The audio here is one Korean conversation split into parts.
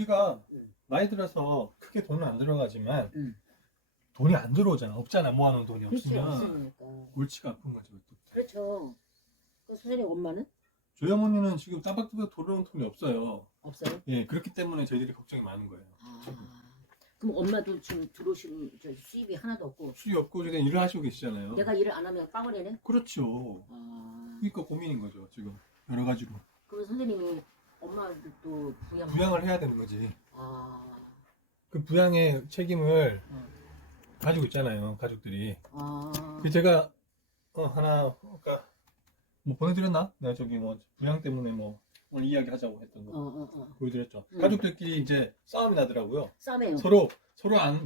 우리가 응. 나이 들어서 크게 돈은 안 들어가지만 응. 돈이 안 들어오잖아. 없잖아. 모아놓은 돈이 그렇지, 없으면 없으니까. 골치가 아픈 거죠. 또. 그렇죠. 그 선생님 엄마는 저희 어머니는 지금 따박따박 들어오는 돈이 없어요. 없어요? 예, 그렇기 때문에 저희들이 걱정이 많은 거예요. 그럼 엄마도 지금 들어오시는 수입이 하나도 없고 수입이 없고 그냥 일을 하시고 계시잖아요. 내가 일을 안 하면 빵원이네? 그렇죠. 그러니까 고민인 거죠. 지금 여러 가지로 그럼 선생님이 엄마도 또 부양을 해야 되는 거지. 아, 그 부양의 책임을 어. 가지고 있잖아요. 가족들이. 아, 그 제가 하나 그러니까 뭐 보내드렸나? 내가 저기 뭐 부양 때문에 뭐 오늘 이야기하자고 했던 거 보여드렸죠. 가족들끼리 이제 싸움이 나더라고요. 싸매요. 서로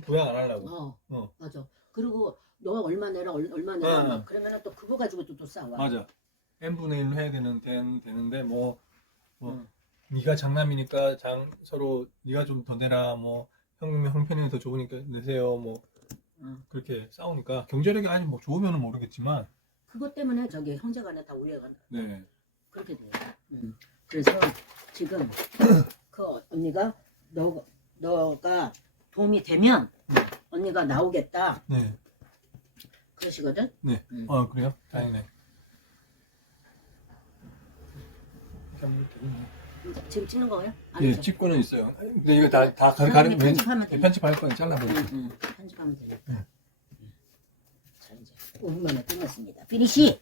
부양 안 하려고. 맞아. 그리고 너 얼마 내라 얼마 내라 네. 막 그러면은 또 그거 가지고 또 싸워. 맞아. n분의 1로 해야 되는데 뭐 네가 장남이니까 서로 네가 좀 더 내라 뭐 형편이 더 좋으니까 내세요 뭐 그렇게 싸우니까 경제력이 아직 뭐 좋으면은 모르겠지만 그것 때문에 저기 형제간에 다 우애가 네. 그렇게 돼요. 그래서 지금 그 언니가 너가 도움이 되면 언니가 나오겠다 네. 그러시거든. 네. 그래요? 다행이네. 지금 찍는 거예요? 예, 찍고는 있어요. 근데 이거 다 선생님이 편집하면 되니까. 편집할 거예요. 잘라버리고. 편집하면 되니까. 응. 자 이제 5분 만에 끝났습니다. 피니시.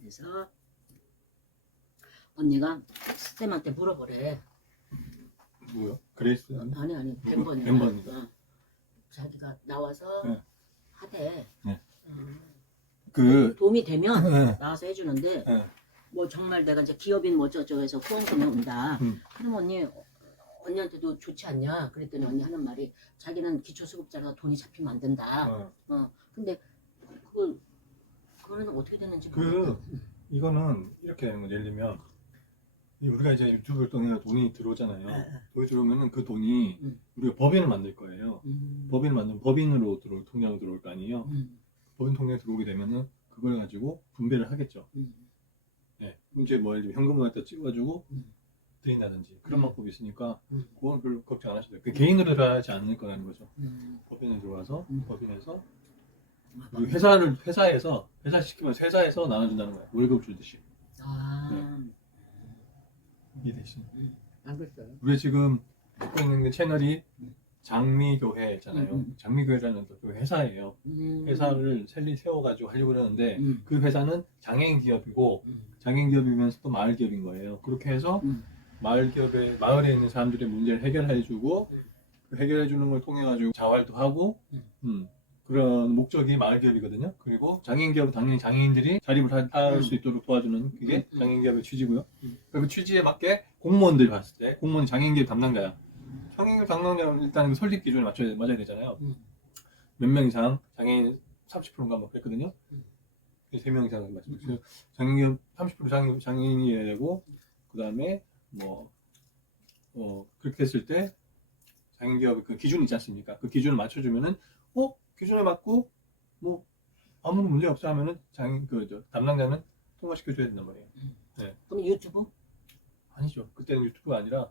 그래서 언니가 쌤한테 물어보래. 뭐요? 그레이스? 아니 멤버니까. 멤버니까. 자기가 나와서 네. 하대. 네. 그 도움이 되면 네. 나와서 해주는데 네. 뭐 정말 내가 이제 기업인 뭐 어쩌고 해서 후원금이 온다. 그럼 언니한테도 좋지 않냐? 그랬더니 언니 하는 말이 자기는 기초수급자라 돈이 잡히면 안 된다. 근데 그거는 어떻게 되는지 모르겠다. 이거는 이렇게 되는 거죠. 예를 들면 우리가 이제 유튜브를 통해 돈이 들어오잖아요. 돈이 들어오면은 그 돈이 우리가 법인을 만들 거예요. 법인을 만들면 법인으로 통장으로 들어올 거 아니에요. 법인 통장에 들어오게 되면은 그걸 가지고 분배를 하겠죠. 네. 이제 뭐 예를 들면 현금을 갖다 찍어주고 드린다든지 그런 방법이 있으니까 그건 별로 걱정 안 하셔도 돼요. 그 개인으로 들어가지 않을 거라는 거죠. 법인에 들어가서 법인에서 그리고 회사에서 회사 시키면서 회사에서 나눠준다는 거예요. 월급 주듯이. 이해되시죠? 알겠어요. 우리 지금 듣고 있는 그 채널이 장미교회잖아요. 장미교회라는 또 회사예요. 회사를 세워가지고 하려고 그러는데 그 회사는 장애인 기업이고 장애인 기업이면서 또 마을 기업인 거예요. 그렇게 해서 마을에 있는 사람들의 문제를 해결해주고 그 해결해주는 걸 통해 가지고 자활도 하고 그런 목적이 마을 기업이거든요. 그리고 장애인 기업은 당연히 장애인들이 자립을 할 수 있도록 도와주는 그게 장애인 기업의 취지고요. 그 취지에 맞게 공무원들이 봤을 때 공무원이 장애인 기업 담당자야. 장애인 기업 담당자는 일단 설립 기준에 맞아야 되잖아요. 몇 명 이상 장애인 30%인가 뭐 그랬거든요. 3명 이상은 맞죠. 그래서 장애인 기업 30% 장애인이어야 되고 그 다음에 그렇게 했을 때 장애인 기업의 그 기준이 있지 않습니까? 그 기준을 맞춰주면은 기준에 맞고 뭐 아무런 문제 없어 하면은 담당자는 통과시켜 줘야 된단 말이에요. 네. 그럼 유튜브? 아니죠. 그때는 유튜브가 아니라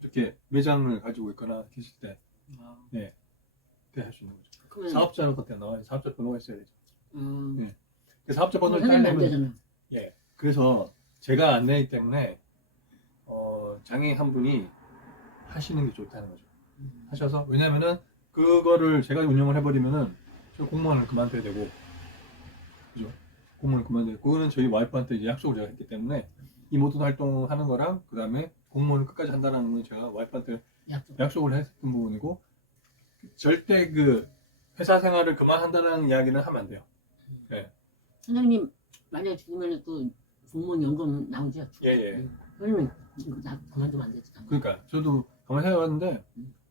이렇게 매장을 가지고 있거나 계실 때, 네, 그때 할 수 있는 거죠. 그러면 사업자로 그때 나와요. 사업자 번호가 있어야 되죠. 네. 그 사업자 번호를 선생님 안 따려면, 되잖아. 예. 그래서 제가 안 되기 때문에 장애인 한 분이 하시는 게 좋다는 거죠. 하셔서 왜냐면은 그거를 제가 운영을 해버리면은 저 공무원을 그만둬야 되고, 그죠? 공무원을 그만둬야 되고, 그거는 저희 와이프한테 이제 약속을 제가 했기 때문에 이 모든 활동하는 거랑 그 다음에 공무원을 끝까지 한다는 건 제가 와이프한테 약속을 했던 부분이고 절대 그 회사 생활을 그만한다는 이야기는 하면 안 돼요. 네. 선생님 만약에 죽으면 그 공무원 연금 나오죠? 예. 그러면 나 그만두면 안 되지. 그러니까 저도 가만히 생각해봤는데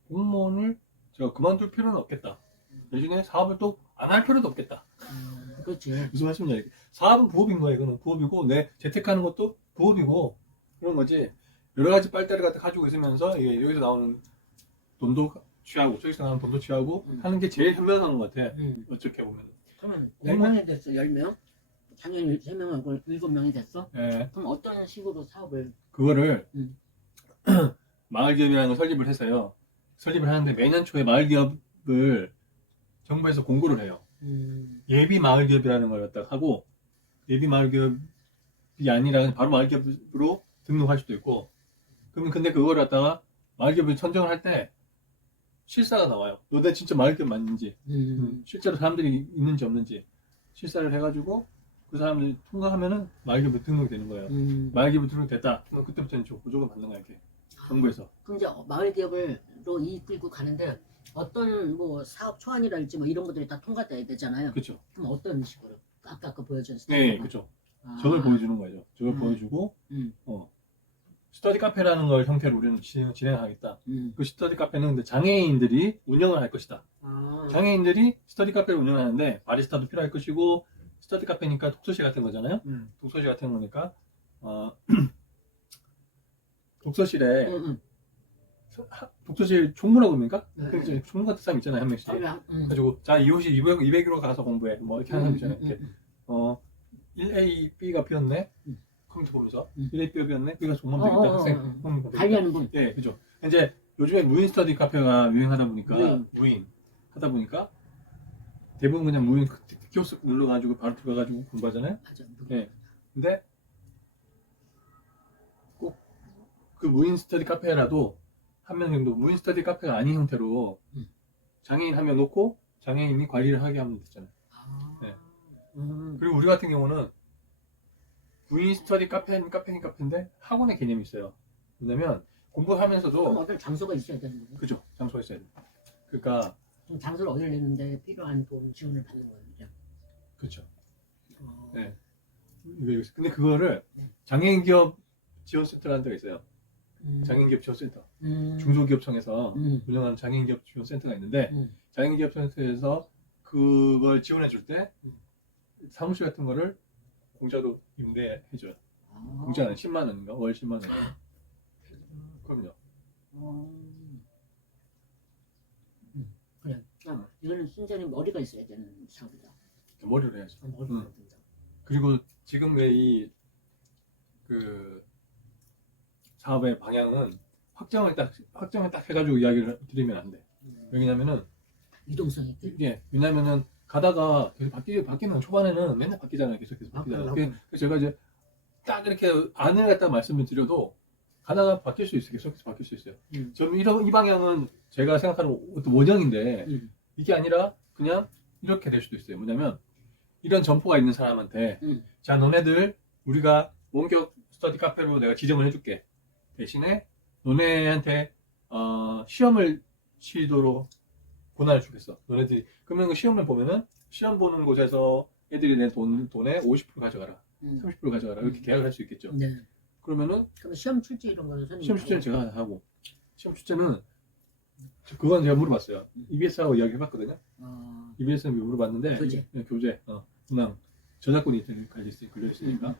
공무원을 제가 그만둘 필요는 없겠다. 대신에 사업을 또 안 할 필요도 없겠다. 그렇지. 무슨 말씀인지 사업은 부업인 거예요. 이거는 부업이고 내 재테크하는 것도 부업이고 그런 거지. 여러 가지 빨대를 갖다 가지고 있으면서 이게 여기서 나오는 돈도 취하고 저기서 나오는 돈도 취하고 하는 게 제일 현명한 것 같아. 어떻게 보면. 그러면 10명이 됐어. 10명. 장애인 3명하고 7명이 됐어? 예, 그럼 어떤 식으로 사업을? 그거를 음. 마을기업이라는 걸 설립을 해서요. 설립을 하는데 매년 초에 마을기업을 정부에서 공고를 해요. 예비 마을기업이라는 걸 갖다 하고 예비 마을기업이 아니라 바로 마을기업으로 등록할 수도 있고 그러면 근데 그걸 갖다가 마을기업을 선정을 할 때 실사가 나와요. 너네 진짜 마을기업 맞는지 실제로 사람들이 있는지 없는지 실사를 해가지고 그 사람들이 통과하면은 마을기업에 등록이 되는 거예요. 마을기업에 등록됐다. 그럼 그때부터는 보조금 받는 거야 이렇게 정부에서. 그럼 이제 마을 기업을로 이끌고 가는데 어떤 뭐 사업 초안이랄지 뭐 이런 것들이 다 통과돼야 되잖아요. 그렇죠. 그럼 어떤 식으로? 아까 그 보여준 네, 스타일. 그렇죠. 저걸 보여주는 거죠. 저걸 보여주고 스터디 카페라는 걸 형태로 우리는 진행하겠다. 그 스터디 카페는 근데 장애인들이 운영을 할 것이다. 장애인들이 스터디 카페를 운영하는데 바리스타도 필요할 것이고 스터디 카페니까 독서실 같은 거잖아요. 독서실 같은 거니까 독서실에 독서실 총무라고 합니까? 네. 그 총무 같은 사람 있잖아요 한 명씩. 그래가지고 자 이 옷이 200으로 가서 공부해 뭐 이렇게 하는 사람 있잖아요. 이렇게 1A, B가 비었네. 컴퓨터 보면서 1A, B가 비었네. B가 종만 되겠다 학생. 관리하는 분. 네, 그죠. 이제 요즘에 무인 스터디 카페가 유행하다 보니까 무인 하다 보니까 대부분 그냥 무인 키오스크 눌러가지고 바로 들어가가지고 공부하잖아요. 맞아. 네. 근데 꼭 그 무인 스터디 카페라도 한 명 정도 무인 스터디 카페가 아닌 형태로 장애인 한 명 놓고 장애인이 관리를 하게 하면 되잖아요. 네. 그리고 우리 같은 경우는 무인 스터디 카페인데 학원의 개념이 있어요. 왜냐면 공부하면서도 그럼 어떤 장소가 있어야 되는 거죠? 그죠. 장소가 있어야 돼요. 그러니까 그럼 장소를 얻으려 내는데 필요한 돈 지원을 받는 거예요. 그렇죠. 네. 근데 그거를 장애인 기업 지원센터라는 데가 있어요. 장애인 기업 지원센터. 중소기업청에서 운영하는 장애인 기업 지원센터가 있는데 장애인 기업 지원센터에서 그걸 지원해 줄 때 사무실 같은 거를 공짜로 임대해 줘요. 공짜는 10만 원인가? 월 10만 원. 그럼요. 그래. 이거는 순전히 머리가 있어야 되는 사업이다. 머리로 해야죠. 머리가 해야 된다. 그리고 지금 왜 그 사업의 방향은 확정을 딱 해가지고 이야기를 드리면 안 돼. 왜냐면은 유동성 있게. 이게 왜냐면은 가다가 계속 바뀌는 초반에는 맨날 바뀌잖아요. 계속 바뀌잖아요. 그래서 제가 이제 딱 이렇게 안을 갖다 말씀을 드려도 가다가 바뀔 수 있어요. 계속 바뀔 수 있어요. 저는 이 방향은 제가 생각하는 어떤 원형인데 이게 아니라 그냥 이렇게 될 수도 있어요. 뭐냐면 이런 점포가 있는 사람한테 자 너네들 우리가 원격 스터디 카페로 내가 지정을 해줄게. 대신에 너네한테 시험을 치도록 권한을 주겠어. 너네들이 그러면 그 시험을 보면은 시험 보는 곳에서 애들이 내 돈의 50% 가져가라, 30% 가져가라 이렇게 계약을 할 수 있겠죠. 네. 그러면 그럼 시험 출제 이런 거는 선생님 시험 출제는 제가 하고 시험 출제는 그건 제가 물어봤어요. EBS하고 이야기해봤거든요. EBS는 물어봤는데 교재. 교재 그냥 저작권이 걸려 있으니까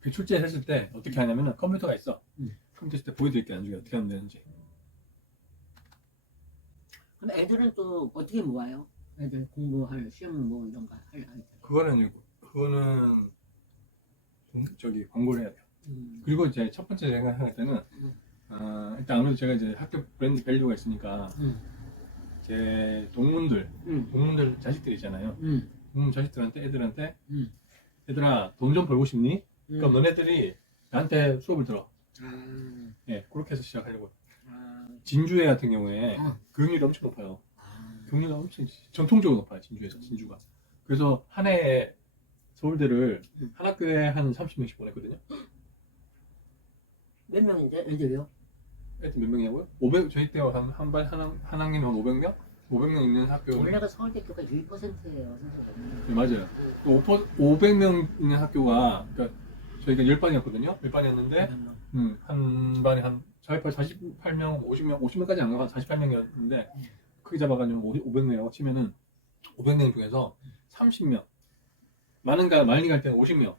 그 출제를 했을 때 어떻게 하냐면은 컴퓨터가 있어. 컴퓨터 있을 때 보여드릴게요. 나중에 어떻게 하면 되는지. 그럼 애들은 또 어떻게 모아요? 애들 공부할 시험 뭐 이런 거 할 아이들. 그거는 저기 광고를 해야 돼요. 그리고 이제 첫 번째 생각할 때는 일단 아무래도 제가 이제 학교 브랜드 밸류가 있으니까 제 동문들 자식들 있잖아요. 자식들한테 애들한테 얘들아 돈 좀 벌고 싶니? 그럼 너네들이 나한테 수업을 들어. 예, 그렇게 해서 시작하려고. 진주회 같은 경우에 교육률이 엄청 높아요. 교육률이 엄청 전통적으로 높아요. 진주가. 그래서 한 해에 서울대를 한 학교에 한 30명씩 보냈거든요. 몇 명인데 애들이요? 애들 몇 명이냐고요? 500 저희 때 한 학년에 한 500명? 500명 있는 학교. 원래가 서울대교가 1%예요, 선생님. 네, 맞아요. 500명 있는 학교가 그러니까 저희가 10반이었거든요. 10반이었는데 한 반에 한 48명, 50명까지 안 가고 한 48명이었는데 크게 잡아가지고 500명이라고 치면은 500명 중에서 30명 많이 갈 때는 50명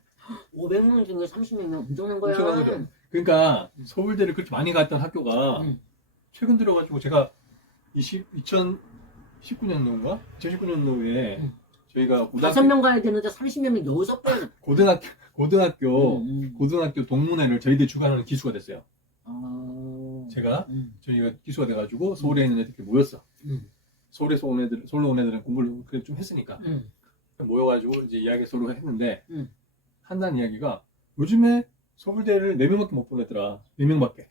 500명 중에 30명이면 엄청난 거야. 엄청난 거죠. 그러니까 서울대를 그렇게 많이 갔던 학교가 최근 들어가지고 제가 2019년도인가? 2019년도에 저희가 5명 가야 되는데 30명이 6배. 고등학교 동문회를 저희들이 주관하는 기수가 됐어요. 제가 저희가 기수가 돼가지고 서울에 있는 애들이 모였어. 서울에서 온 애들, 서울로 온 애들은 공부를 그래도 좀 했으니까 모여가지고 이제 이야기 서로 했는데 한다는 이야기가 요즘에 서울대를 4명밖에 못 보냈더라. 4명밖에.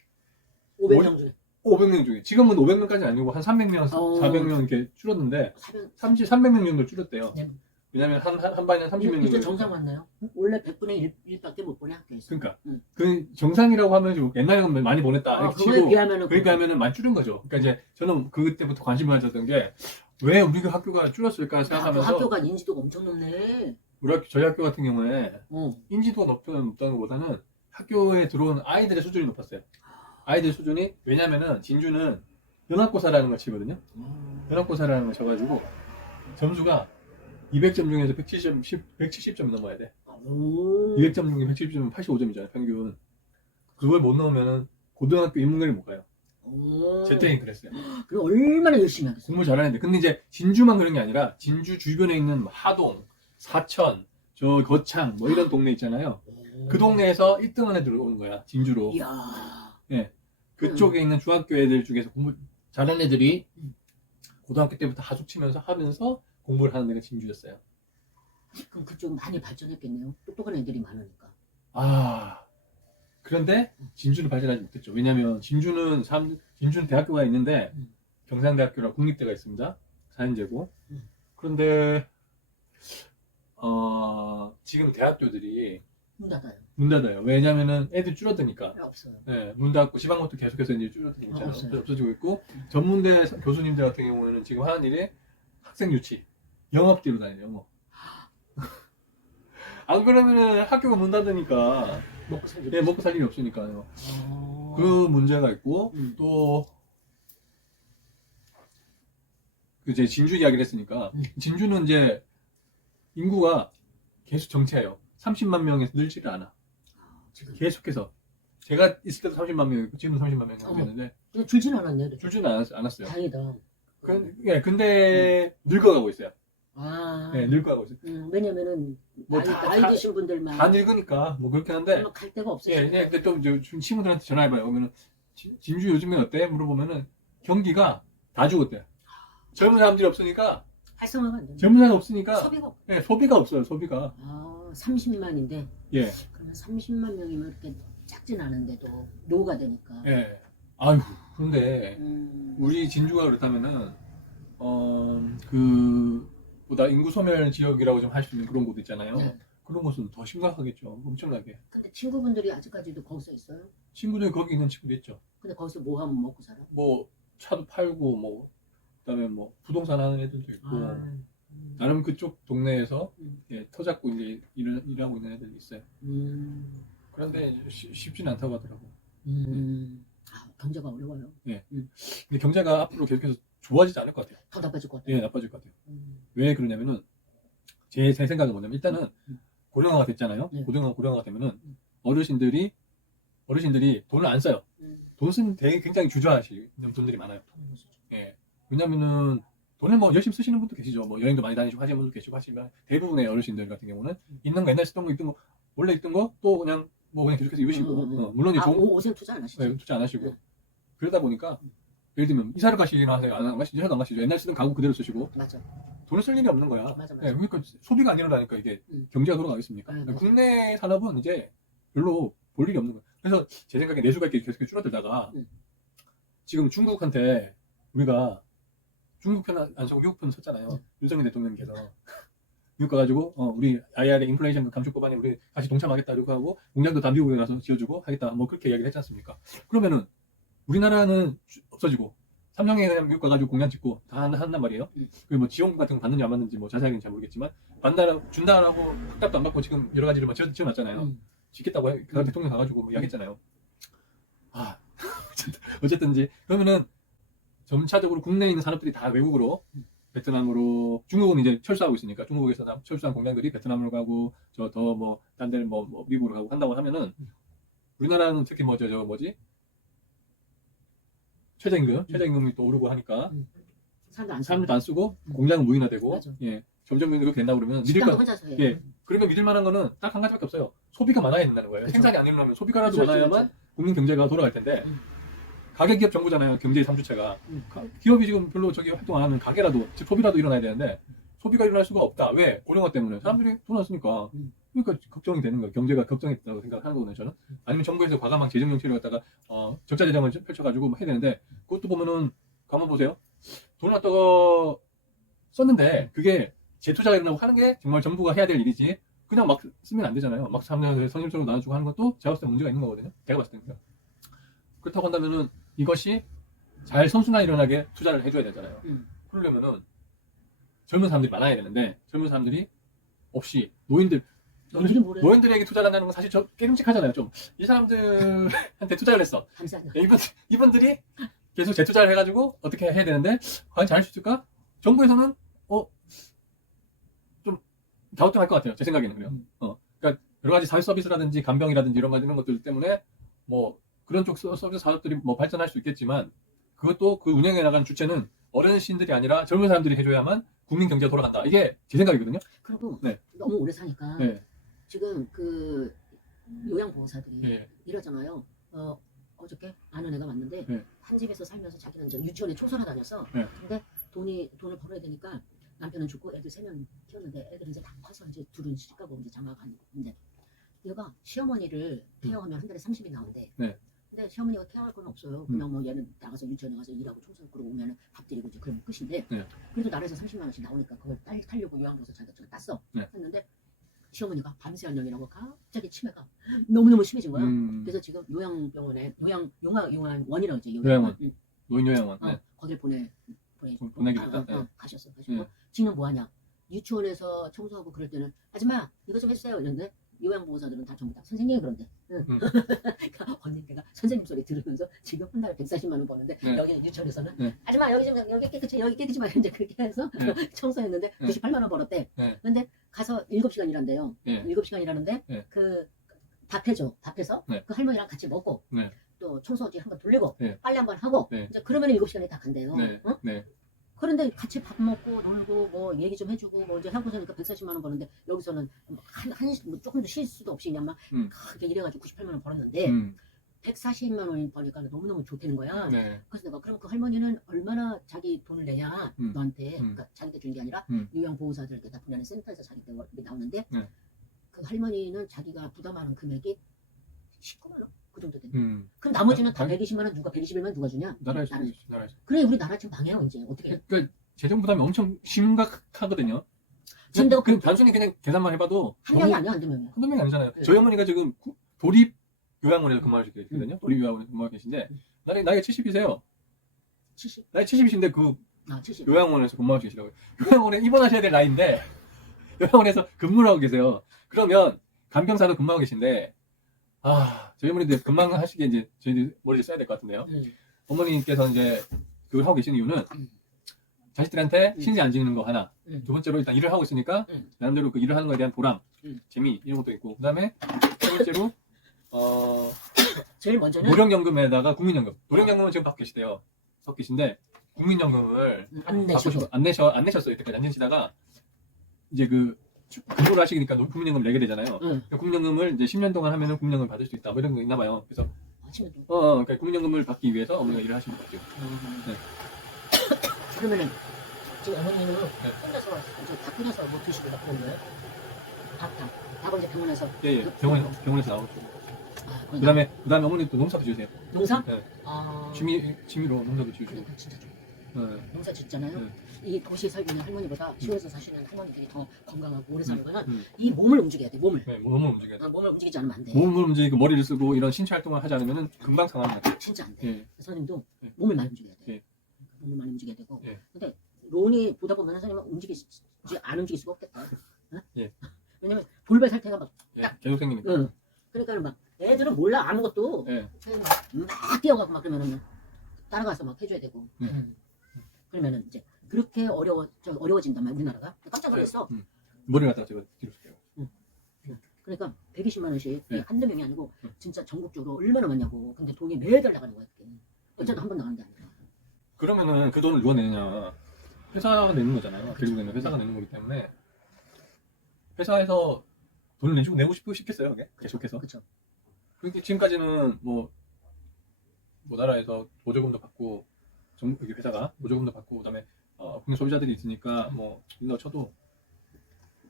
500명 중에. 500명 중에. 지금은 500명까지는 아니고 한 300명, 400명 이렇게 줄었는데 300명 정도 줄었대요. 네. 왜냐면 한 반에 30명 이제 정상 맞나요? 원래 100분의 1밖에 못 보내 학교에서. 그러니까 그 정상이라고 하면 좀 옛날에는 많이 보냈다 이렇게 치고 그에 비하면은 많이 줄은 거죠. 그러니까 이제 저는 그때부터 관심을 가졌던 게 왜 우리가 학교가 줄었을까 생각하면서 학교가 인지도가 엄청 높네. 저희 학교 같은 경우에 인지도가 높다는 것보다는 학교에 들어온 아이들의 수준이 높았어요. 아이들 수준이 왜냐면은 진주는 연합고사라는 걸 치거든요. 연합고사라는 걸 쳐가지고 점수가 200점 중에서 170점이 넘어야 돼. 200점 중에 170점은 85점이잖아요, 평균. 그걸 못 넣으면은 고등학교 인문계를 못 가요. 제 때는 그랬어요. 그럼 얼마나 열심히 하겠어요. 공부 잘하는데. 근데 이제 진주만 그런 게 아니라 진주 주변에 있는 뭐 하동, 사천, 저 거창 뭐 이런 동네 있잖아요. 그 동네에서 1등 안에 들어오는 거야, 진주로. 이야. 예. 그쪽에 있는 중학교 애들 중에서 공부 잘하는 애들이 고등학교 때부터 하숙 치면서 하면서 공부를 하는 데가 진주였어요. 그럼 그쪽 많이 발전했겠네요. 똑똑한 애들이 많으니까. 그런데 진주는 발전하지 못했죠. 왜냐면 진주는 대학교가 있는데 경상대학교랑 국립대가 있습니다. 4년제고. 그런데 지금 대학교들이 문 닫아요. 왜냐면은 애들 줄어드니까. 없어요. 네, 문 닫고 지방것도 계속해서 이제 줄어들고 있잖아요. 없어지고 있고 전문대 교수님들 같은 경우는 지금 하는 일이 학생 유치, 영업뒤로 다녀요. 영업. 안 그러면은 학교가 문 닫으니까 먹고 살 일이 없으니까요. 그 문제가 있고 또 이제 진주 이야기를 했으니까 진주는 이제 인구가 계속 정체해요. 30만 명에서 늘지를 않아. 계속해서 제가 있을 때도 30만 명이고 지금 30만 명이 됐는데 줄지는 않았네요. 줄지는 않았어요. 다행이다. 근데 늙어가고 있어요. 네, 늙어가고 있어요. 왜냐면은 뭐 나이 드신 분들만 다 늙으니까 뭐 그렇긴 한데 갈 데가 없어요. 예, 근데 또 친구들한테 전화해봐요. 그러면은 진주 요즘에 어때? 물어보면은 경기가 다 죽었대요. 젊은 사람들이 없으니까 활성화가 안 된다. 젊은 사람이 없으니까 소비가 없... 네, 소비가 없어요. 소비가. 30만인데 예. 그러면 30만 명이면 이렇게 작진 않은데도 노후가 되니까. 예. 아유 그런데 우리 진주가 그렇다면은 보다 인구 소멸 지역이라고 좀 할 수 있는 그런 곳 있잖아요. 네. 그런 곳은 더 심각하겠죠. 엄청나게. 근데 친구분들이 아직까지도 거기서 있어요? 친구들 거기 있는 친구도 있죠. 근데 거기서 뭐 하면 먹고 살아? 뭐 차도 팔고 뭐 그다음에 뭐 부동산 하는 애들도 있고 나름 그쪽 동네에서 예, 터 잡고 이제 일하고 있는 애들이 있어요. 그런데 쉽지는 않다고 하더라고. 경제가 어려워요. 예. 근데 경제가 앞으로 계속해서 좋아지지 않을 것 같아요. 더 나빠질 것 같아요. 예, 나빠질 것 같아요. 왜 그러냐면은 제 생각은 뭐냐면 일단은 고령화가 됐잖아요. 네. 고령화가 되면은 어르신들이 돈을 안 써요. 돈 쓰는 굉장히 주저하시는 분들이 많아요. 예. 왜냐면은 돈을 뭐 열심히 쓰시는 분도 계시죠. 뭐 여행도 많이 다니시고 하시는 분도 계시고 하시면 대부분의 어르신들 같은 경우는 있는 거 옛날 쓰던 거 있던 거 원래 있던 거 또 그냥 계속해서 입으시고 물론 이제 옷은 투자 안 하시죠? 네, 투자 안 하시고 그러다 보니까 예를 들면 이사를 가시긴 하세요. 안 가시죠? 이사도 안 가시죠. 옛날 쓰던 가구 그대로 쓰시고 맞아. 돈을 쓸 일이 없는 거야. 맞아. 네, 그러니까 소비가 안 일어나니까 이게 경제가 돌아가겠습니까? 국내 산업은 이제 별로 볼 일이 없는 거야. 그래서 제 생각에 내수가 이렇게 계속 줄어들다가 지금 중국한테 우리가 중국 편 안 쓰고 미국 편 썼잖아요. 윤석열 대통령께서 미국 가가지고 우리 IRA 인플레이션 감축 법안에 우리 같이 동참하겠다 이렇게 하고 공장도 다 미국에 가서 지어주고 하겠다 뭐 그렇게 이야기를 했지 않습니까? 그러면은 우리나라는 없어지고 삼성에 그냥 미국 가가지고 공장 짓고 다 한단 말이에요. 그리고 뭐 지원 같은 거 받는지 안 받는지 뭐 자세하게는 잘 모르겠지만 준다라고 확답도 안 받고 지금 여러 가지를 뭐 지어놨잖아요. 짓겠다고 그 대통령 가가지고 뭐 이야기했잖아요. 어쨌든지 그러면은 점차적으로 국내에 있는 산업들이 다 외국으로 베트남으로 중국은 이제 철수하고 있으니까 중국에서 철수한 공장들이 베트남으로 가고 저 더 뭐 딴 데는 뭐 미국으로 가고 한다고 하면은 우리나라는 특히 최저임금이 또 오르고 하니까 사람들도 안 쓰고 공장은 무인화되고 예 점점 그렇게 된다 그러면 믿을 식당도 거 혼자서 해. 예. 그러면 믿을 만한 거는 딱 한 가지밖에 없어요. 소비가 많아야 된다는 거예요. 그쵸. 생산이 안 일어나면 소비가라도 그쵸, 많아야만 그쵸. 국민 경제가 돌아갈 텐데 가계 기업 정부잖아요. 경제의 3주체가. 기업이 지금 별로 저기 활동 안 하면 가게라도 즉 소비라도 일어나야 되는데 소비가 일어날 수가 없다. 왜? 고령화 때문에 사람들이 돈 안 쓰니까. 그러니까 걱정이 되는 거예요. 경제가 걱정했다고 생각하는 거거든요. 저는. 아니면 정부에서 과감한 재정 정책을 갖다가 적자 재정을 펼쳐가지고 뭐 해야 되는데 그것도 보면은 가만 보세요. 돈을 갖다가 썼는데 그게 재투자라고 하는 게 정말 정부가 해야 될 일이지. 그냥 막 쓰면 안 되잖아요. 막 사람들한테 선심적으로 나눠주고 하는 것도 제가 봤을 때 문제가 있는 거거든요. 제가 봤을 때는요. 그렇다고 한다면은 이것이 잘 선순환 일어나게 투자를 해줘야 되잖아요. 그러려면은 젊은 사람들이 많아야 되는데 젊은 사람들이 없이 노인들에게 투자를 한다는 건 사실 좀 깨름직하잖아요. 좀 이 사람들한테 투자를 했어. 감사합니다. 이분들이 계속 재투자를 해가지고 어떻게 해야 되는데 과연 잘할 수 있을까? 정부에서는 좀 갸우뚱할 것 같아요. 제 생각에는 그래요. 그러니까 여러 가지 사회 서비스라든지 간병이라든지 이런 것들 때문에 뭐 그런 쪽 서비스 사업들이 뭐 발전할 수 있겠지만 그것도 그 운영해 나가는 주체는 어르신들이 아니라 젊은 사람들이 해줘야만 국민 경제가 돌아간다. 이게 제 생각이거든요. 그리고 네. 너무 오래 사니까 네. 지금 그 요양보호사들이 네. 이러잖아요. 어저께 아는 애가 왔는데 네. 한 집에서 살면서 자기는 이제 유치원에 초선을 다녔어. 네. 근데 돈을 벌어야 되니까 남편은 죽고 애들 3명 키웠는데 애들이 이제 다 커서 이제 둘은 시집가고 이제 장가가 가는데 얘가 시어머니를 케어하면 한 달에 30이 나온대. 네. 근데 시어머니가 케어할 건 없어요. 그냥 뭐 얘는 나가서 유치원에 가서 일하고 청소하고 그러고 오면 밥 드리고 이제 그러면 끝인데 네. 그래도 나라에서 30만 원씩 나오니까 그걸 타려고 요양보호사 자기가 땄어. 네. 했는데 시어머니가 밤새 한령이라고 갑자기 치매가 너무너무 심해진 거야. 그래서 지금 요양병원에 요양원이라고 하지. 요양원. 노인 요양원. 네. 거길 보내기로 가셨어. 지금 뭐 하냐? 유치원에서 청소하고 그럴 때는 아줌마 이거 좀 해주세요 이랬는데 요양보호사들은 다 전부 다 선생님이 그런데. 그러니까 언니가 선생님 소리 들으면서 지금 한 달에 140만 원 버는데 네. 여기 유치원에서는 네. 아줌마 여기 깨끗이 말 이제 그렇게 해서 네. 청소했는데 네. 98만 원 벌었대. 네. 근데 가서 7시간 일한대요. 네. 7시간 일하는데 네. 그 밥해서 네. 그 할머니랑 같이 먹고 네. 또 청소기 한번 돌리고 네. 빨래 한번 하고 네. 이제 그러면 7시간이 다 간대요. 네. 어? 네. 그런데 같이 밥 먹고 놀고 뭐 얘기 좀 해주고 뭐 이제 하고서니까 140만 원 버는데 여기서는 뭐 조금도 쉴 수도 없이 그냥 막 크게 일해가지고 98만 원 벌었는데 140만 원 버니까 너무너무 좋다는 거야. 네. 그래서 내가 그럼 그 할머니는 얼마나 자기 돈을 내냐 너한테 그러니까 자기한테 주는 게 아니라 요양보호사들에게 다 보내는 센터에서 자기 때문에 나오는데 네. 그 할머니는 자기가 부담하는 금액이 19만 원? 그 정도 되네. 그럼 아, 나머지는 다 120만 원 누가 121만 누가 주냐? 나라에서. 그래 우리 나라 지금 방해하고 이제 어떻게 해? 그러니까 재정 부담이 엄청 심각하거든요. 근데 그 단순히 그냥 계산만 해봐도 한 명이 아니야 한두 명이야. 한두 명이 아니잖아요. 네. 저희 어머니가 지금 도립 요양원에서 근무하고 계시거든요. 도립 요양원에서 근무하고 계신데 나이가 70이세요. 70. 나이 70이신데 그 70. 요양원에서 근무하고 계시라고요. 요양원에 입원하셔야 될 나이인데 요양원에서 근무를 하고 계세요. 그러면 간병사로 근무하고 계신데 저희 어머니들 금방 하시기에 이제 저희들 머리를 써야 될 것 같은데요. 어머니께서 이제 그걸 하고 계시는 이유는 자식들한테 신세 안 지는 거 하나. 두 번째로 일단 일을 하고 있으니까 나름대로 그 일을 하는 거에 대한 보람, 재미 이런 것도 있고 그다음에 세 번째로 제일 먼저는 노령연금에다가 국민연금. 노령연금은 지금 받고 계시대요. 받고 계신데 국민연금을 안 받고 내셔도 안 내셨어요. 이때까지 안 내시다가 이제 그 근무를 하시니까 국민연금 내게 되잖아요. 국민연금을 이제 10년 동안 하면은 국민연금 받을 수 있다. 뭐 이런 거 있나 봐요. 그래서 그러니까 국민연금을 받기 위해서 어머니가 일을 하시는 거죠. 네. 그러면은 지금 어머니는 혼자서 이제 다 끓여서 뭐 드시고 막 그런 거예요? 밥을 이제 병원에서 예, 병원에서 나오죠. 아, 그다음에 어머니 또 농사도 지으세요. 농사? 네. 아 취미로 농사도 지으시고. 그러니까 진짜 좋아. 네. 농사 짓잖아요. 네. 이 도시 살기는 할머니보다 시골에서 사시는 할머니들이 더 건강하고 오래 사는 거는 이 몸을 움직여야 돼. 몸을. 네, 몸을 움직여야 돼. 몸을 움직이지 않으면 안 돼. 몸을 움직이고 머리를 쓰고 이런 신체 활동을 하지 않으면 금방 상합니다. 진짜 안 돼. 예. 선생님도 예. 몸을 많이 움직여야 돼. 예. 몸을 많이 움직여야 되고. 예. 근데 론이 보다 보면 선생님은 안 움직일 수가 없겠다. 어? 예. 왜냐면 돌발 살태가 막 계속 생기니까. 응. 그러니까 막 애들은 몰라 아무것도 예. 막 뛰어가고 막 그러면은 따라가서 막 해줘야 되고. 그러면은 이제 그렇게 어려워진단 말이야 우리나라가. 깜짝 놀랐어. 머리를 갖다가 제가 뒤로 쓸게요. 그러니까 120만 원씩 네. 한두 명이 아니고 진짜 전국적으로 얼마나 많냐고. 근데 돈이 매달 나가는 거야. 그게. 어쩌다 한 번 나가는 게 아니라. 그러면은 그 돈을 누가 내느냐. 회사가 내는 거잖아요. 결국에는 회사가 내는 거기 때문에 회사에서 돈을 내고 싶겠어요. 그게 계속해서. 그렇죠. 그렇게 지금까지는 뭐 나라에서 보조금도 받고 여기 회사가 보조금도 받고 그다음에 국내 소비자들이 있으니까 뭐 일러 쳐도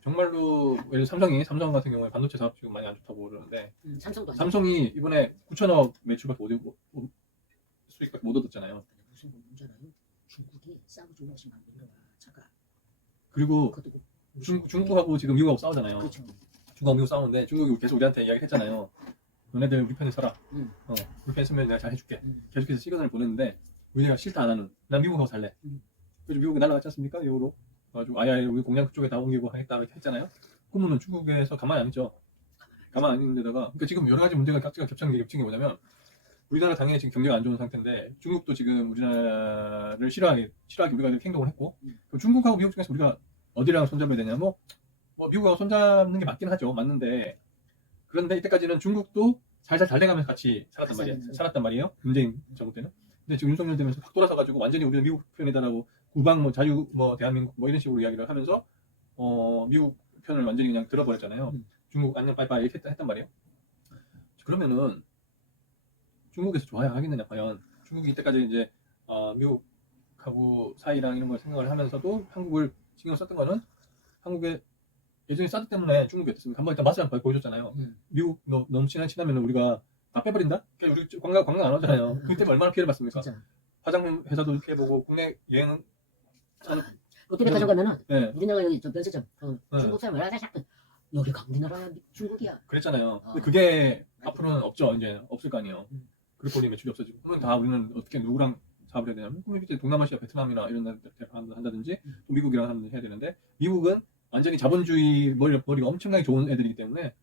정말로 예를 들어 삼성 같은 경우에 반도체 사업 지금 많이 안 좋다고 그러는데 삼성도 안 삼성이 이번에 9천억 매출밖에 수익밖에 못 얻었잖아요. 무슨 문제나요? 중국이 싸고 좀 것이만 밀려와 차가. 그리고 그것도 중국하고 지금 미국하고 싸우잖아요. 그렇죠. 중국하고 미국 싸우는데 중국이 계속 우리한테 이야기했잖아요. 너네들 우리 편에 서라. 음. 우리 편에 서면 내가 잘 해줄게. 음. 계속해서 시그널을 보냈는데 우리가 싫다 안 하는. 난 미국하고 살래. 그래서 미국에 날아갔지 않습니까? 이후로. 아주 아예 우리 공장 그쪽에 다 옮기고 하겠다 했잖아요. 그러면은 중국에서 가만히 안 있죠. 가만히 안 있는 데다가 그러니까 지금 여러 가지 문제가 각지가 겹친 게 뭐냐면 우리나라 당연히 지금 경제가 안 좋은 상태인데 중국도 지금 우리나라를 싫어하게 우리가 이렇게 행동을 했고 그럼 중국하고 미국 중에서 우리가 어디랑 손잡아야 되냐 뭐 미국하고 손잡는 게 맞긴 하죠. 맞는데 그런데 이때까지는 중국도 살살 달래가면서 같이 살았단 말이에요. 문재인 정부 때는. 근데 지금 윤석열 되면서 확 돌아서 가지고 완전히 우리는 미국 편이다라고 국방 뭐 자유 뭐 대한민국 뭐 이런 식으로 이야기를 하면서 미국 편을 완전히 그냥 들어버렸잖아요. 중국 안녕 빠이빠이 이렇게 했단 말이에요. 그러면은 중국에서 좋아야 하겠느냐 과연. 중국이 이때까지 이제 미국하고 사이랑 이런 걸 생각을 하면서도 한국을 신경 썼던 거는 한국의 예전에 사드 때문에 중국이 어땠습니까? 한번 일단 맛을 한번 보여줬잖아요. 미국 너무 친하면 우리가 다 빼버린다? 그러니까 우리 관광 안 오잖아요. 그 때문에 얼마나 피해를 받습니까? 진짜. 화장품 회사도 피해보고 국내 여행은 롯데백화점 가면은 네. 우리나라 여기 저 면세점 중국 사람 왜 자꾸 여기가 우리나라야 중국이야. 그랬잖아요. 근데 그게 앞으로는 없죠. 이제 없을 거 아니에요. 그리고 우리 매출이 없어지고 그러면 다 우리는 어떻게 누구랑 사업을 해야 되냐면 그럼 이제 동남아시아 베트남이나 이런 데 한다든지 또 미국이랑 해야 되는데 미국은 완전히 자본주의 머리가 엄청나게 좋은 애들이기 때문에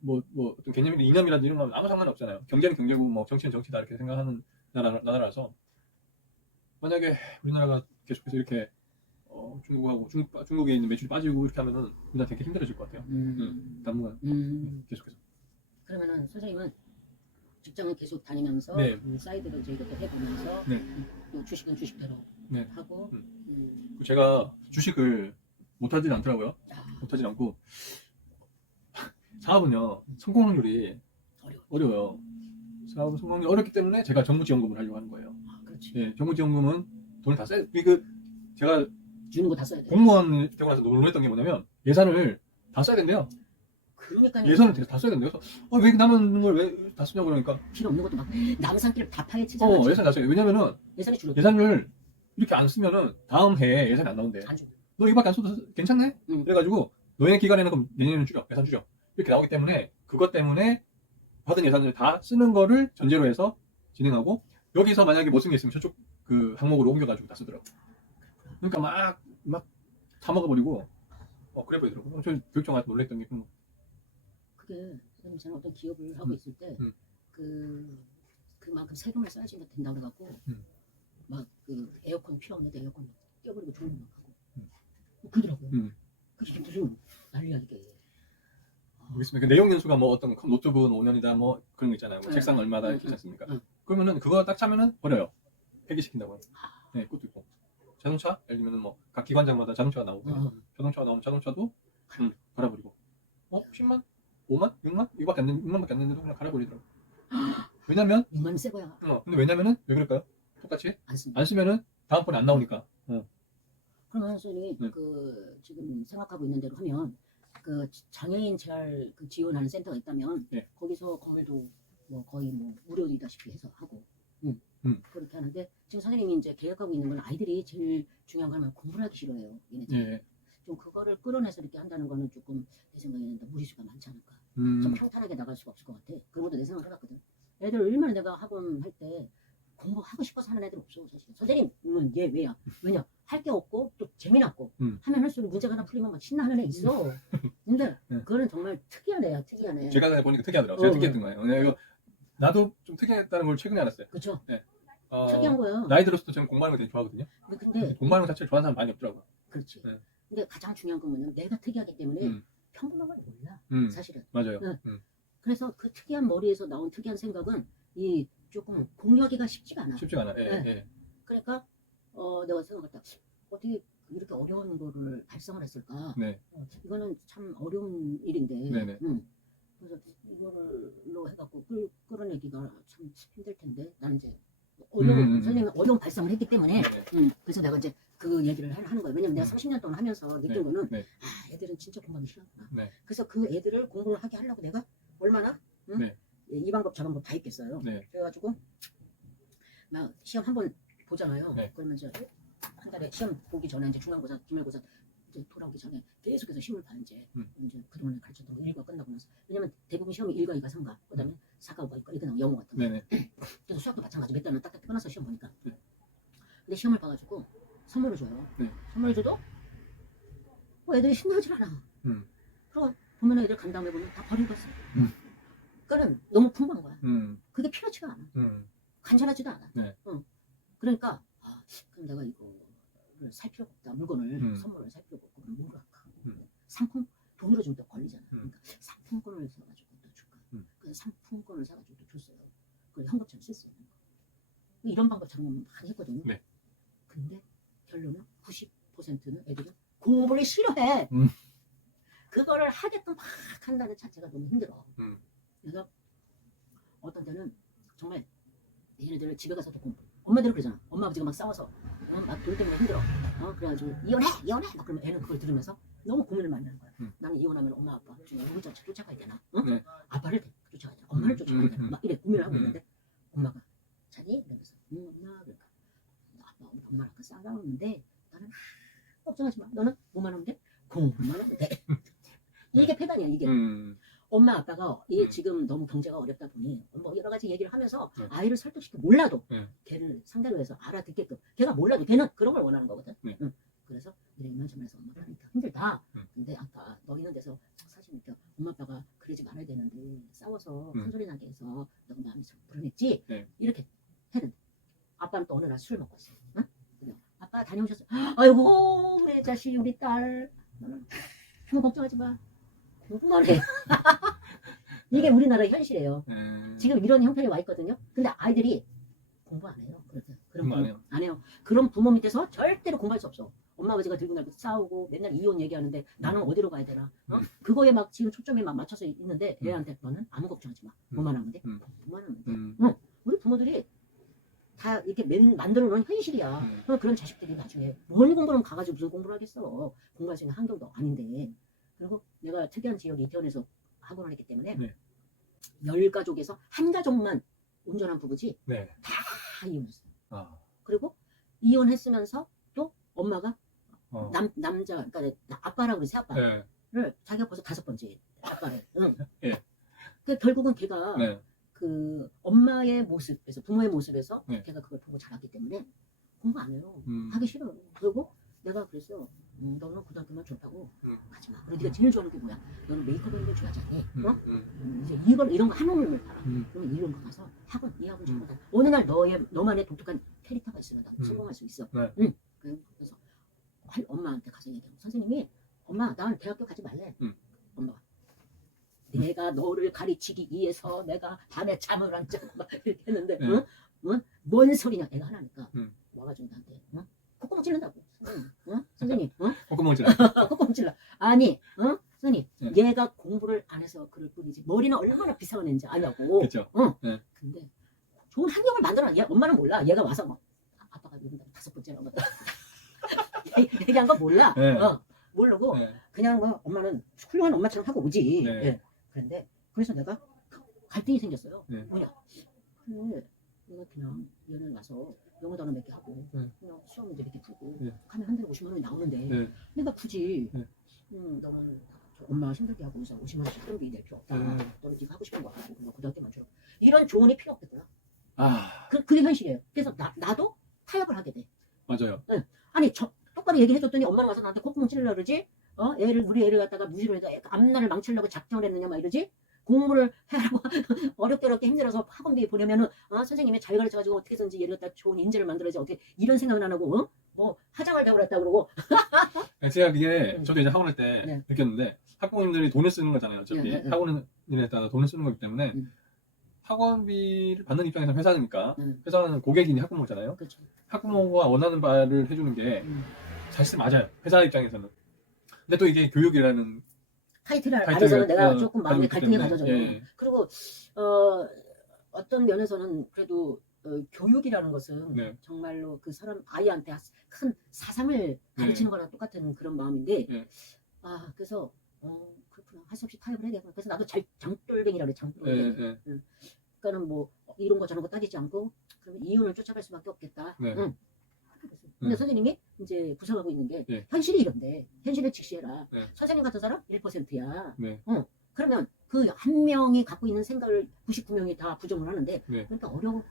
뭐 어떤 개념이나 이념이라든지 이런 건 아무 상관 없잖아요. 경제는 경제고 뭐 정치는 정치다 이렇게 생각하는 나라라서 만약에 우리나라가 계속해서 이렇게 중국에 있는 매출이 빠지고 이렇게 하면은 우리나라 되게 힘들어질 것 같아요. 당분간 계속해서. 그러면은 선생님은 직장을 계속 다니면서 네. 사이드로 이제 이것도 해보면서 네. 또 주식은 주식대로 네. 하고 제가 주식을 못하진 않더라고요. 못하진 않고 사업은요 성공 확률이 어려워요. 사업은 성공 확률이 어렵기 때문에 제가 정부지원금을 하려고 하는 거예요. 그렇지. 예, 정부지원금은 돈을 다 써야 제가 주는 거 다 써야 돼. 공무원 되고 나서 놀랬던 게 뭐냐면 예산을 다 써야 된대요. 그러니까요. 예산을 다 써야 된대요. 그래서 왜 남은 걸 왜 다 쓰냐고 그러니까 필요 없는 것도 막 남산길 다 파헤치잖아. 예산 다 써야 돼. 왜냐면은 예산이 줄어. 예산을 이렇게 안 쓰면은 다음 해에 예산이 안 나온대. 안 줘. 너 이거밖에 안 써도 괜찮네? 그래가지고 너네 기간에는 그럼 내년에는 예산 줄여. 이렇게 나오기 때문에 그것 때문에 받은 예산을 다 쓰는 거를 전제로 해서 진행하고 여기서 만약에 못 쓴 게 있으면 저쪽 그 항목으로 옮겨가지고 다 쓰더라고. 그러니까 막 다 먹어버리고 그래 보이더라고. 저 교육청한테 놀랬던 게 그게 선생님 저는 어떤 기업을 하고 있을 때 그만큼 세금을 써야지 된다고 그래갖고 막 그 에어컨 필요 없는데 에어컨 떼어버리고 좋은 거 막 하고 그러더라고요. 그게 무슨 난리야 이게. 모르겠습니다. 그 내용 연수가 뭐 어떤 노트북은 5년이다 뭐 그런 거 있잖아요. 뭐 책상 얼마다 이렇게 있지 않습니까? 그러면은 그거 딱 차면은 버려요. 폐기시킨다고요. 네, 그것도 있고. 자동차 예를 들면은 뭐 각 기관장마다 자동차가 나오고 자동차가 나오면 자동차도 갈아버리고 10만? 5만? 6만? 이거밖에 안 되는 6만밖에 안 되는데도 그냥 갈아버리더라고. 왜냐면 6만 새 거야. 근데 왜냐면은 왜 그럴까요? 똑같이 안 쓰면은 다음번에 안 나오니까. 그러면 선생님이 그 지금 생각하고 있는 대로 하면 그 장애인 재활 그 지원하는 센터가 있다면 거기서 건물도 뭐 거의 뭐 무료이다시피 해서 하고 그렇게 하는데 지금 선생님이 이제 계획하고 있는 건 아이들이 제일 중요한 건 공부를 하기 싫어해요. 얘네들. 좀 그거를 끌어내서 이렇게 한다는 거는 조금 내 생각에는 무리수가 많지 않을까. 좀 평탄하게 나갈 수가 없을 것 같아. 그런 것도 내 생각을 해봤거든. 애들 얼마나 내가 학원 할 때 공부하고 싶어서 하는 애들 없어 사실. 선생님은 얘 왜야? 왜냐? 할 게 없고 또 재미났고 하면 할수록 문제가 하나 풀리면 막 신나는 애 있어. 근데 그거는 정말 특이한 애야. 특이한 애. 제가 보니까 특이하더라고요. 제가 특이했던 거예요. 이거 나도 좀 특이했다는 걸 최근에 알았어요. 그렇죠. 네. 특이한 거야. 나이 들어서도 저는 공부하는 거 되게 좋아하거든요. 근데 공부하는 거 자체를 좋아하는 사람 많이 없더라고요. 그렇지. 근데 가장 중요한 건 뭐냐면 내가 특이하기 때문에 평범한 걸 몰라. 사실은. 맞아요. 그래서 그 특이한 머리에서 나온 특이한 생각은 조금 공유하기가 쉽지가 않아. 쉽지가 않아. 그러니까 내가 생각했다. 어떻게 이렇게 어려운 거를 달성을 했을까? 네. 이거는 참 어려운 일인데. 네네. 그래서 이걸로 해갖고 끌어내기가 참 힘들 텐데 나는 이제 선생님이 어려운 발상을 했기 때문에 그래서 내가 이제 그 얘기를 하는 거예요. 왜냐면 내가 30년 동안 하면서 느낀 거는 아, 애들은 진짜 공부하기 싫었구나. 그래서 그 애들을 공부를 하게 하려고 내가 얼마나 이 방법 저 방법 다 있겠어요. 그래가지고 막 시험 한번 보잖아요. 그러면 이제 한 달에 시험 보기 전에 이제 중간고사, 기말고사 이제 돌아오기 전에 계속해서 시험을 봐 이제 그동안에 가르쳤던 거 일과 끝나고 나서. 왜냐면 대부분 시험이 1과 2가 3가 그다음에 4가 5가 있고 이게 나오고 영어 같은 거. 그래서 수학도 마찬가지. 몇 달은 딱딱 끊어서 시험 보니까. 근데 시험을 봐가지고 선물을 줘요. 선물을 줘도 애들이 신나질 않아. 그리고 보면 애들 간 다음에 보면 다 버리고 갔어. 그러니까 너무 풍부한 거야. 그게 필요치가 않아. 간절하지도 않아. 그러니까 아, 그럼 내가 이거를 살 필요가 없다. 물건을 선물을 살 필요가 없고 그럼 뭐를 할까? 상품 돈으로 좀 더 걸리잖아. 그러니까 상품권을 사가지고 또 줄까? 그 상품권을 사가지고 또 줬어요. 그 현금처럼 쓸 수 있는 거. 이런 방법 작년 많이 했거든요. 근데 결론은 90%는 애들이 공부를 싫어해. 그거를 하게끔 막 한다는 자체가 너무 힘들어. 그래서 어떤 때는 정말 얘네들 집에 가서도 공부. 엄마들은 그러잖아. 엄마 아버지가 막 싸워서 막 돈 때문에 힘들어. 그래가지고 이혼해. 막 그러면 애는 그걸 들으면서 너무 고민을 많이 하는 거야. 나는 이혼하면 엄마 아빠 중에 누굴 쫓아가야 되나? 아빠를 쫓아가야 되나? 엄마를 쫓아가야 되나? 막 이래 고민을 하고 있는데 엄마가 자니? 이러면서 엄마 그러니까 아빠 엄마랑 싸우는데 나는 걱정하지 마. 너는 뭐만 하면 돼? 공부만 하면 돼. 이게 패단이야 이게. 엄마 아빠가 얘 지금 너무 경제가 어렵다 보니 뭐 여러 가지 얘기를 하면서 아이를 설득시켜 몰라도 걔를 상대로 해서 알아듣게끔. 걔가 몰라도 걔는 그런 걸 원하는 거거든. 그래서 이만저만해서 엄마가 하니까 힘들다. 근데 아까 너 있는 데서 사실 이렇게 엄마 아빠가 그러지 말아야 되는데 싸워서 큰소리 나게 해서 너가 마음이 참 불안했지. 이렇게 했는데 아빠는 또 어느 날 술 먹고 있어. 아빠 다녀오셨어. 아이고 우리 자식 우리 딸 너는 아무 걱정하지 마. 공부만 해. 이게 우리나라의 현실이에요. 지금 이런 형편이 와 있거든요. 근데 아이들이 공부 안 해요. 그런 부모 안 해요. 그런 부모 밑에서 절대로 공부할 수 없어. 엄마 아버지가 들고 날고 싸우고 맨날 이혼 얘기하는데 나는 어디로 가야 되나? 그거에 막 지금 초점이 막 맞춰서 있는데 애한테 너는 아무 걱정하지 마. 뭐만 하면 돼. 뭐만 하면 돼. 우리 부모들이 다 이렇게 만들어 놓은 현실이야. 그런 자식들이 나중에 뭘 공부를 가가지고 무슨 공부를 하겠어. 공부할 수 있는 환경도 아닌데. 그리고 내가 특이한 지역이 이태원에서 학원을 했기 때문에 10가족에서 한 가족만 온전한 부부지 다 이혼했어요. 그리고 이혼했으면서 또 엄마가 남자 그러니까 아빠라고 그러지 아빠를 자기가 벌써 5번째 아빠를. 그 결국은 걔가 그 엄마의 모습에서 부모의 모습에서 걔가 그걸 보고 자랐기 때문에 공부 안 해요. 하기 싫어요. 그리고 내가 그랬어. 너는 고등학교만 좋다고 하지 마. 그리고 네가 제일 좋아하는 게 뭐야? 너는 메이크업 하는 거 좋아하지 않니? 이제 이런 거 한옥을 봐라. 그러면 이런 거 가서 학원, 이 학원 저거 다. 어느 날 너만의 독특한 캐릭터가 있으면 나 성공할 수 있어. 그래서 엄마한테 가서 얘기하고 선생님이 엄마 난 대학교 가지 말래. 엄마가 내가 너를 가르치기 위해서 내가 밤에 잠을 안 자고 막 이렇게 했는데 뭔 소리냐 애가 하나니까 와가지고 나한테 콧구멍 찔른다고. 선생님, 콧구멍 찔러. 콧구멍 찔러. 아니, 선생님, 얘가 공부를 안 해서 그럴 뿐이지 머리는 얼마나 비상한 애인지 아냐고. 그렇죠. 근데 좋은 환경을 만들어. 얘 엄마는 몰라. 얘가 와서 막 아빠가 이런다 5번째라고 얘기한 거 몰라. 모르고 그냥 뭐 엄마는 훌륭한 엄마처럼 하고 오지. 그런데 그래서 내가 갈등이 생겼어요. 뭐냐? 그래, 내가 그냥 얘는 와서 영어 단어 몇 개 하고 그냥 수학 문제 몇 개 풀고 하면 한 달에 50만 원이 나오는데 내가 굳이 너는 엄마 힘들게 하고 있어 50만 원씩 학원비 낼 필요 없다. 너는 네가 하고 싶은 거 하고 그냥 고등학교만 졸업. 이런 조언이 필요 없겠더라. 그게 현실이에요. 그래서 나도 타협을 하게 돼. 맞아요. 아니 똑바로 얘기해줬더니 엄마는 와서 나한테 콧구멍 찔러려 그러지. 우리 애를 갖다가 무시를 해서 앞날을 망치려고 작정을 했느냐 막 이러지. 공부를 하라고 어렵게 힘들어서 학원비 보내면은 선생님이 잘 가르쳐가지고 어떻게든지 얘를 갖다 좋은 인재를 만들어야지 어떻게 이런 생각은 안 하고 뭐 하장을 되고 그랬다 그러고. 제가 그게 저도 이제 학원할 때 느꼈는데 학부모님들이 돈을 쓰는 거잖아요. 어차피 학원에 따라 돈을 쓰는 거기 때문에 학원비를 받는 입장에서 회사니까 회사는 고객이니 학부모잖아요. 그렇죠. 학부모가 원하는 바를 해주는 게 사실 맞아요. 회사 입장에서는. 근데 또 이게 교육이라는 타이틀 타이틀을, 안에서는 내가 조금 마음에 가지고 갈등이 있기 가져져요. 때문에, 예. 그리고 어떤 면에서는 그래도 교육이라는 것은 네. 정말로 그 사람 아이한테 큰 사상을 가르치는 거랑 똑같은 그런 마음인데 네. 그래서 그렇구나 할 수 없이 타협을 해야 되구나. 그래서 나도 장돌뱅이라고 그래. 장돌뱅이. 네. 그러니까는 뭐 이런 거 저런 거 따지지 않고 그러면 이윤을 쫓아갈 수밖에 없겠다. 네. 응. 근데 선생님이 이제 구상하고 있는 게 네. 현실이 이런데 현실을 직시해라. 네. 선생님 같은 사람 1%야. 네. 그러면 그 한 명이 갖고 있는 생각을 99명이 다 부정을 하는데 네. 그러니까 어려운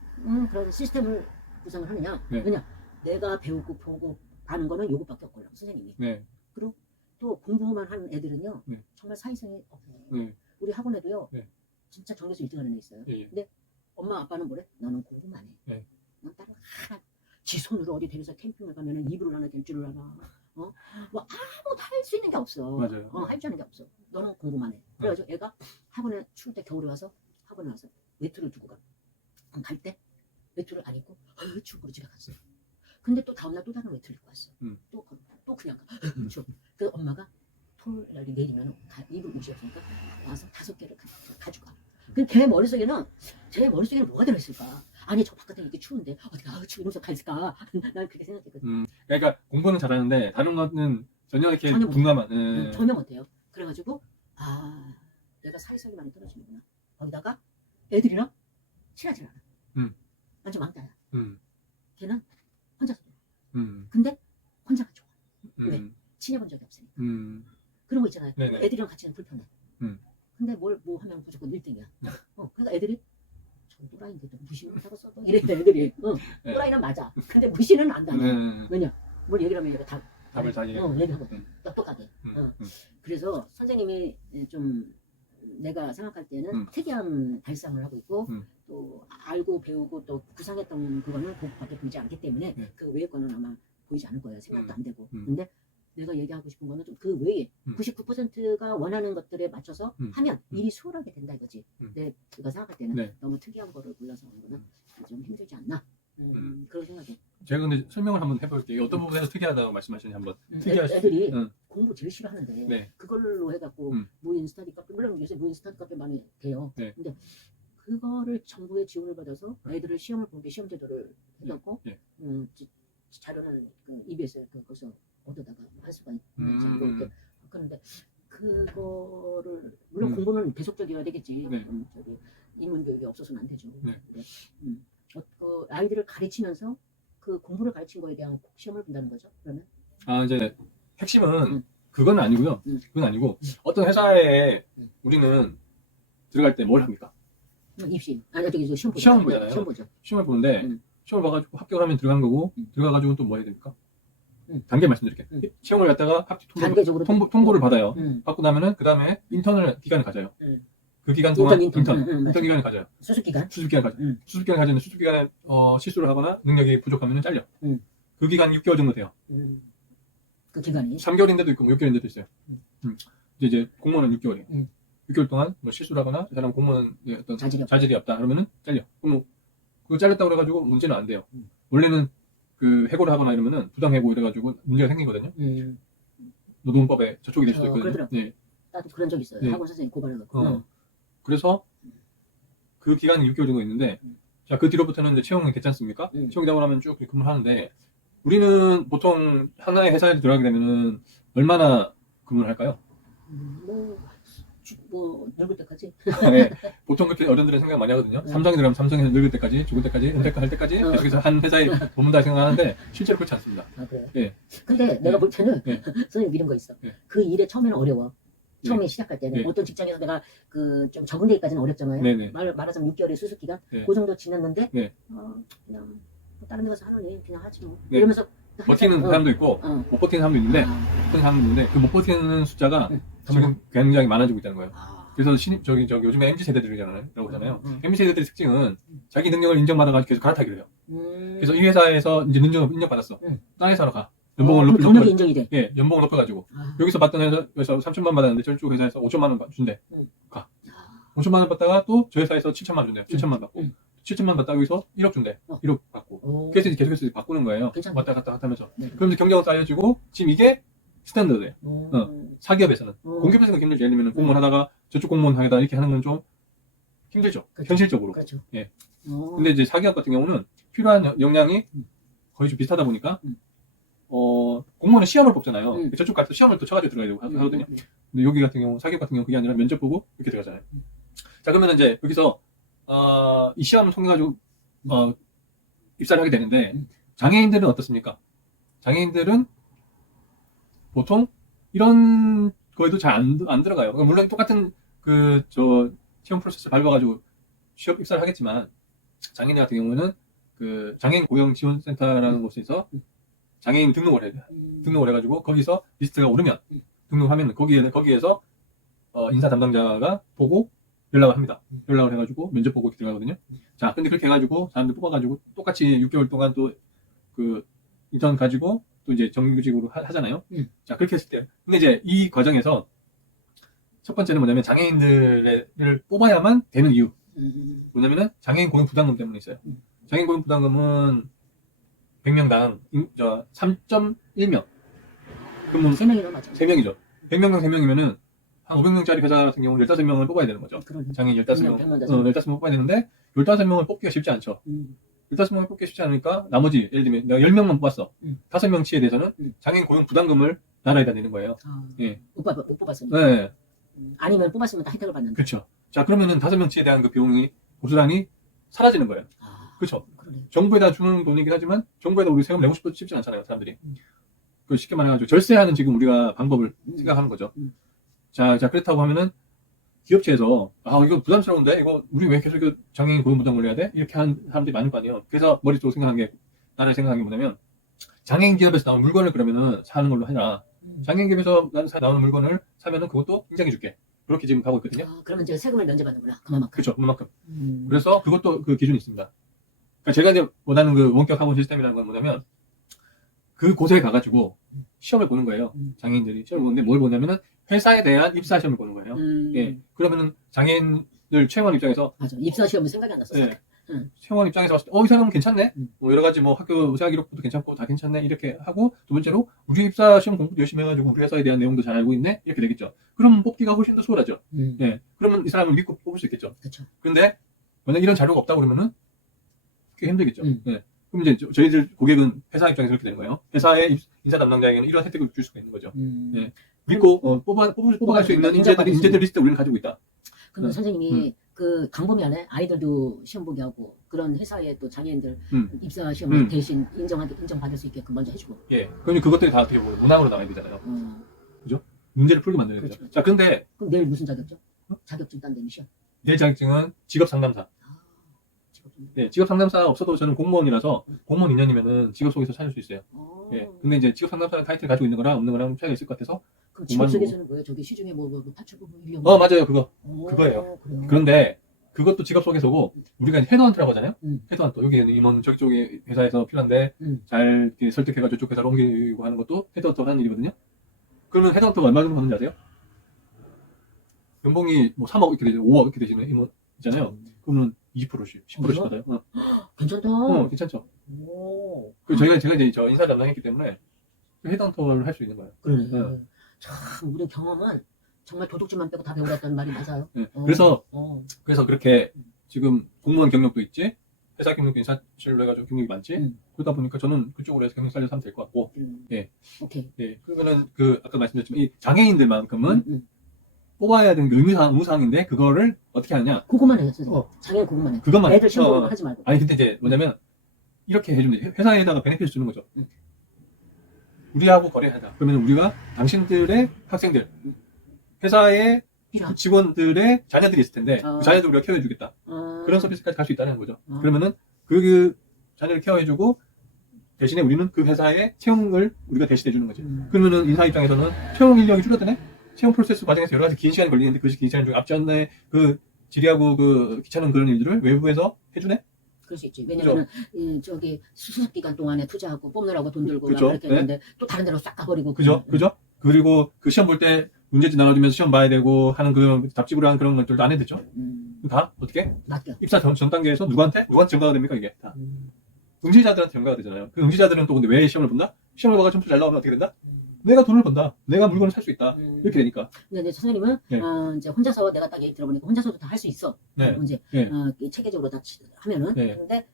그런 시스템을 구성을 하느냐. 네. 왜냐 내가 배우고 보고 아는 거는 요것밖에 없거든요. 선생님이. 네. 그리고 또 공부만 하는 애들은요. 네. 정말 사회성이 없어요. 네. 우리 학원에도요. 네. 진짜 정교수 1등 하는 애 있어요. 예. 근데 엄마 아빠는 뭐래? 너는 공부만 해. 네. 넌 다른 하나 지 손으로 어디 데려서 캠핑을 가면은 이불을 하나 댈 줄을 알아. 뭐 아무것도 할 수 있는 게 없어. 맞아요. 할 줄 아는 게 없어. 너는 공부만 해. 그래가지고 애가 학원에 추울 때 겨울에 와서 학원에 와서 외투를 두고 가. 그럼 갈 때 외투를 안 입고 추운 거로 집에 갔어. 근데 또 다음날 또 다른 외투를 입고 왔어. 또 그냥 가. 추워. 그래서 엄마가 토요일 날이 내리면 입을 옷이 없으니까 와서 5개를 가져가. 근데 제 머릿속에는 뭐가 들어있을까? 아니 저 바깥에 이렇게 추운데 어디가 추우면서 갈까? 난 그렇게 생각했거든. 그러니까 공부는 잘하는데 다른 거는 전혀 이렇게 전혀 둔감한. 전혀 못해요. 그래가지고 내가 사회성이 많이 떨어지는구나. 거기다가 애들이랑 친하지 않아. 완전 왕따야. 걔는 혼자서 좋아. 근데 혼자가 좋아. 왜? 친해본 적이 없으니까. 그런 거 있잖아요. 네네. 애들이랑 같이는 불편해. 근데 뭐 하면 무조건 1등이야. 그러니까 애들이 저 또라이인데도 무시를 못하고 써도 이랬다 애들이. 네. 또라이는 맞아. 근데 무시는 안 당해. 네. 왜냐? 뭘 얘기를 하면 얘가 답을 다 얘기하고 똑똑하게. 그래서 선생님이 좀 내가 생각할 때는 특이한 발상을 하고 있고 또 알고 배우고 또 구상했던 그거는 그것밖에 보이지 않기 때문에 그 외의 거는 아마 보이지 않을 거예요. 생각도 안 되고. 근데 내가 얘기하고 싶은 거는 좀 그 외에 99%가 원하는 것들에 맞춰서 하면 일이 수월하게 된다 이거지. 내가 생각할 때는 너무 특이한 거를 골라서 하는 거는 좀 힘들지 않나. 그런 생각이. 제가 근데 설명을 한번 해볼게요. 어떤 부분에서 특이하다고 말씀하시는지 한번. 특이할 수. 애들이 공부 제일 싫어하는데 네. 그걸로 해갖고 무인 스터디 카페 물론 요새 무인 스터디 카페 많이 돼요. 네. 근데 그거를 정부의 지원을 받아서 애들을 시험을 보게 시험 제도를 해갖고 자료는 그 EBS 거기서 얻어다가 할 수가 있는 그런데 그거를 물론 공부는 계속적이어야 되겠지. 저기 인문 교육이 없어서는 안 되죠. 근데, 그 아이들을 가르치면서 그 공부를 가르친 거에 대한 시험을 본다는 거죠. 그러면 이제 핵심은 그건 아니고요. 그건 아니고 어떤 회사에 우리는 들어갈 때 뭘 합니까? 입시. 저기 시험 보잖아요. 시험 보죠. 시험을 보는데 시험을 봐가지고 합격을 하면 들어간 거고 들어가가지고 또 뭐 해야 됩니까? 단계 말씀드릴게요. 시험을 갖다가 단계적으로 통보를 받아요. 받고 나면은 그 다음에 인턴을 기간을 가져요. 그 기간 동안 인턴 기간을 가져요. 수습 기간 가져요. 수습 기간을 가지는데 수습 기간에 실수를 하거나 능력이 부족하면 잘려. 그 기간이 6개월 정도 돼요. 그 기간이 3개월인데도 있고 6개월인데도 있어요. 이제 공무원은 6개월이에요. 6개월 동안 뭐 실수를 하거나 이 사람 공무원 어떤 자질이 없다 그러면은 잘려. 그럼 그거 잘렸다고 그래가지고 문제는 안 돼요. 원래는 그 해고를 하거나 이러면은 부당 해고 이래가지고 문제가 생기거든요. 노동법에 저촉이 될 수도 있거든요. 네. 나도 그런 적 있어요. 학원 선생님 고발해갖고. 그래서 그 기간이 6개월 정도 있는데 자, 그 뒤로부터는 이제 채용은 괜찮습니까? 채용이 되고 나면 쭉 근무를 하는데 우리는 보통 하나의 회사에 들어가게 되면은 얼마나 근무를 할까요? 늙을 때까지. 네. 보통 그렇게 어른들은 생각 많이 하거든요. 삼성에 들어가면 삼성에서 늙을 때까지, 죽을 때까지, 은퇴할 때까지 계속해서 한 회사에 머문다 생각하는데 실제로 그렇지 않습니다. 그래요? 네. 근데 내가 볼 때는 선생님 이런 거 있어. 그 일에 처음에는 어려워. 처음에 시작할 때는 어떤 직장에서 내가 그 좀 적응되기까지는 어렵잖아요. 말하자면 6개월의 수습 기간 그 정도 지났는데 그냥 다른 데 가서 하는 일 그냥 하지 뭐. 이러면서 버티는 사람도 있고 못 버티는 사람도 있는데 그 못 버티는 숫자가 지금 굉장히 많아지고 있다는 거예요. 그래서 저기 요즘에 MZ 세대들이잖아요. MZ 세대들의 특징은 자기 능력을 인정받아가지고 계속 갈아타기로 해요. 그래서 이 회사에서 이제 인정받았어. 다른 회사로 가. 연봉을 경력이 인정이 돼. 예, 연봉을 높여가지고 여기서 받던 회사에서 3천만 원 받았는데 저쪽 회사에서 5천만 원 준대. 가. 5천만 원 받다가 또 저 회사에서 7천만 원 준대요. 7천만 원 받고 7천만 받다 여기서 1억 준대. 1억 받고. 오. 그래서 이제 계속해서 바꾸는 거예요. 괜찮다. 왔다 갔다 하면서. 네. 그럼 이제 경쟁은 쌓여지고 지금 이게 스탠더드예요. 오. 사기업에서는. 오. 공기업에서는 힘들죠. 예를 들면 공무원 하다가 저쪽 공무원 하다 이렇게 하는 건 좀 힘들죠. 그렇죠. 현실적으로. 그렇죠. 예. 오. 근데 이제 사기업 같은 경우는 필요한 역량이 거의 좀 비슷하다 보니까 공무원은 시험을 뽑잖아요. 저쪽 가서 시험을 또 쳐가지고 들어가야 되고 하거든요. 근데 여기 같은 경우 사기업 같은 경우 그게 아니라 면접 보고 이렇게 들어가잖아요. 자 그러면 이제 여기서 이 시험을 통해 가지고 입사를 하게 되는데 장애인들은 어떻습니까? 장애인들은 보통 이런 거에도 잘 안 들어가요. 물론 똑같은 저 시험 프로세스 밟아가지고 취업 입사를 하겠지만 장애인 같은 경우는 그 장애인 고용 지원센터라는 곳에서 장애인 등록을 해야 돼요. 등록을 해가지고 거기서 리스트가 오르면 등록하면 거기에서 인사 담당자가 보고 연락을 합니다. 연락을 해가지고 면접 보고 이렇게 들어가거든요. 자, 근데 그렇게 해가지고 사람들 뽑아가지고 똑같이 6개월 동안 또 그 인턴 가지고 또 이제 정규직으로 하잖아요. 자, 그렇게 했을 때. 근데 이제 이 과정에서 첫 번째는 뭐냐면 장애인들을 뽑아야만 되는 이유. 뭐냐면은 장애인 고용 부담금 때문에 있어요. 장애인 고용 부담금은 100명당 3.1명. 그러면 3명이나 맞죠? 3명이죠. 100명당 3명이면은 한 500명짜리 회사 같은 경우는 15명을 뽑아야 되는 거죠. 그러네. 장애인 100명, 15명. 15명 뽑아야 되는데 15명을 뽑기가 쉽지 않죠. 15명을 뽑기 쉽지 않으니까 나머지 예를 들면 내가 10명만 뽑았어. 5명치에 대해서는 장애인 고용 부담금을 나라에다 내는 거예요. 예. 못 뽑았으니까. 네. 아니면 뽑았으면 다 혜택을 받는다. 그렇죠. 자, 그러면은 5명치에 대한 그 비용이 고스란히 사라지는 거예요. 그렇죠. 그러네. 정부에다 주는 돈이긴 하지만 정부에다 우리 세금 내고 싶지 않잖아요, 사람들이. 그 쉽게 말해가지고 절세하는 지금 우리가 방법을 생각하는 거죠. 자, 그렇다고 하면은 기업체에서 이거 부담스러운데 이거 우리 왜 계속 장애인 고용 부담을 내야 돼? 이렇게 하는 사람들이 많을 거 아니에요. 그래서 머릿속으로 생각한 게 나를 생각한 게 뭐냐면 장애인 기업에서 나오는 물건을 그러면은 사는 걸로 해라. 장애인 기업에서 나오는 물건을 사면은 그것도 인정해줄게. 그렇게 지금 가고 있거든요. 그러면 이제 세금을 면제받는구나. 그만큼. 그렇죠, 그만큼. 그래서 그것도 그 기준이 있습니다. 그러니까 제가 이제 원하는 그 원격 학원 시스템이라는 건 뭐냐면 그 곳에 가가지고 시험을 보는 거예요. 장애인들이 시험을 보는데 뭘 보냐면은 회사에 대한 입사 시험을 보는 거예요. 예. 그러면은 장애인들 채용한 입장에서 맞아. 입사 시험은 생각이 안 났었어. 예. 채용한 입장에서 봤을 때 이 사람은 괜찮네. 뭐 여러 가지 뭐 학교 생활 기록부도 괜찮고 다 괜찮네. 이렇게 하고 두 번째로 우리 입사 시험 공부 열심히 해가지고 우리 회사에 대한 내용도 잘 알고 있네. 이렇게 되겠죠. 그럼 뽑기가 훨씬 더 수월하죠. 예. 그러면 이 사람을 믿고 뽑을 수 있겠죠. 그렇죠. 근데 만약 이런 자료가 없다 그러면은 그게 힘들겠죠. 예. 그럼 이제 저희들 고객은 회사 입장에서 그렇게 되는 거예요. 회사의 인사 담당자에게는 이런 혜택을 줄 수가 있는 거죠. 예. 믿고 뽑아갈 수 있는 인재들 리스트 우리는 가지고 있다. 그러면 선생님이 그 강범위안에 아이들도 시험 보게 하고 그런 회사에 또 장애인들 입사 시험을 대신 인정받을 수 있게끔 먼저 해주고. 예. 그럼 그것들이 다 어떻게 보면 문항으로 나와야 되잖아요. 그죠? 문제를 풀게 만들어야 되죠. 그렇죠. 자, 근데 그럼 내일 무슨 자격증? 자격증 딴 데는 시험. 내 자격증은 직업 상담사. 네, 직업 상담사 없어도 저는 공무원이라서 공무원 2년이면은 직업 속에서 찾을 수 있어요. 예. 근데 이제 직업 상담사 타이틀 가지고 있는 거랑 없는 거랑 차이가 있을 것 같아서. 그럼 직업 속에서는 뭐예요? 저기 시중에 뭐 파출부 이런 맞아요. 그거예요. 그래요. 그런데 그것도 직업 속에서고 우리가 이제 헤드헌트라고 하잖아요. 헤드헌터. 여기는 임원 저쪽에 회사에서 필요한데 잘 이렇게 설득해가지고 저쪽 회사로 옮기고 하는 것도 헤드헌터 하는 일이거든요. 그러면 헤드헌터가 얼마 정도 받는지 아세요? 연봉이 뭐 3억 이렇게 되죠. 5억 이렇게 되시는 임원 있잖아요. 그러면 20%씩, 10%씩 받아요. 괜찮다. 괜찮죠. 오. 제가 이제 저 인사 담당했기 때문에 헤드헌터를 할 수 있는 거예요. 그러네. 참 우리 경험은 정말 도둑질만 빼고 다 배우랬다는 말이 맞아요. 네. 그래서 그렇게 지금 공무원 경력도 있지, 회사 경력도 인사실로 해가지고 경력이 많지. 그러다 보니까 저는 그쪽으로 해서 경력 살려서 하면 될 것 같고. 예. 오케이. 예. 그러면은 아까 말씀드렸지만 이 장애인들만큼은 뽑아야 되는 게 의무사항인데 그거를 어떻게 하냐? 그것만 해요, 선생님. 장애인 그것만 해. 그것만. 애들 시험 하지 말고. 아니 근데 이제 뭐냐면 이렇게 해주면 돼. 회사에다가 베네핏을 주는 거죠. 우리하고 거래하자. 그러면 우리가 당신들의 학생들, 회사의 직원들의 자녀들이 있을 텐데 그 자녀들 우리가 케어해주겠다. 그런 서비스까지 갈 수 있다는 거죠. 그러면은 그 자녀를 케어해주고 대신에 우리는 그 회사의 채용을 우리가 대신해주는 거지. 그러면은 인사 입장에서는 채용 인력이 줄어드네. 채용 프로세스 과정에서 여러 가지 긴 시간이 걸리는데 그 긴 시간 중에 앞전에 그 질의하고 그 귀찮은 그런 일들을 외부에서 해주네. 그럴 수 있지. 왜냐면은 저기 수습 기간 동안에 투자하고 뽑느라고 돈 들고 그렇죠. 그렇게 했는데 또 다른 데로 싹 가버리고. 그죠? 그리고 그 시험 볼 때 문제지 나눠주면서 시험 봐야 되고 하는 그 답집으로 하는 그런 것들도 안 해도 되죠. 다 어떻게 맡겨. 입사 전 단계에서 누구한테 전가가 됩니까 이게 다 응시자들한테 전가가 되잖아요. 그 응시자들은 또 근데 왜 시험을 본다? 시험을 봐가 점수 잘 나오면 어떻게 된다? 내가 돈을 번다. 내가 물건을 살 수 있다. 이렇게 되니까. 근데 이제 선생님은 네. 이제 혼자서 내가 딱 얘기 들어보니까 혼자서도 다 할 수 있어. 네. 이제 네. 체계적으로 다 하면은. 네. 근데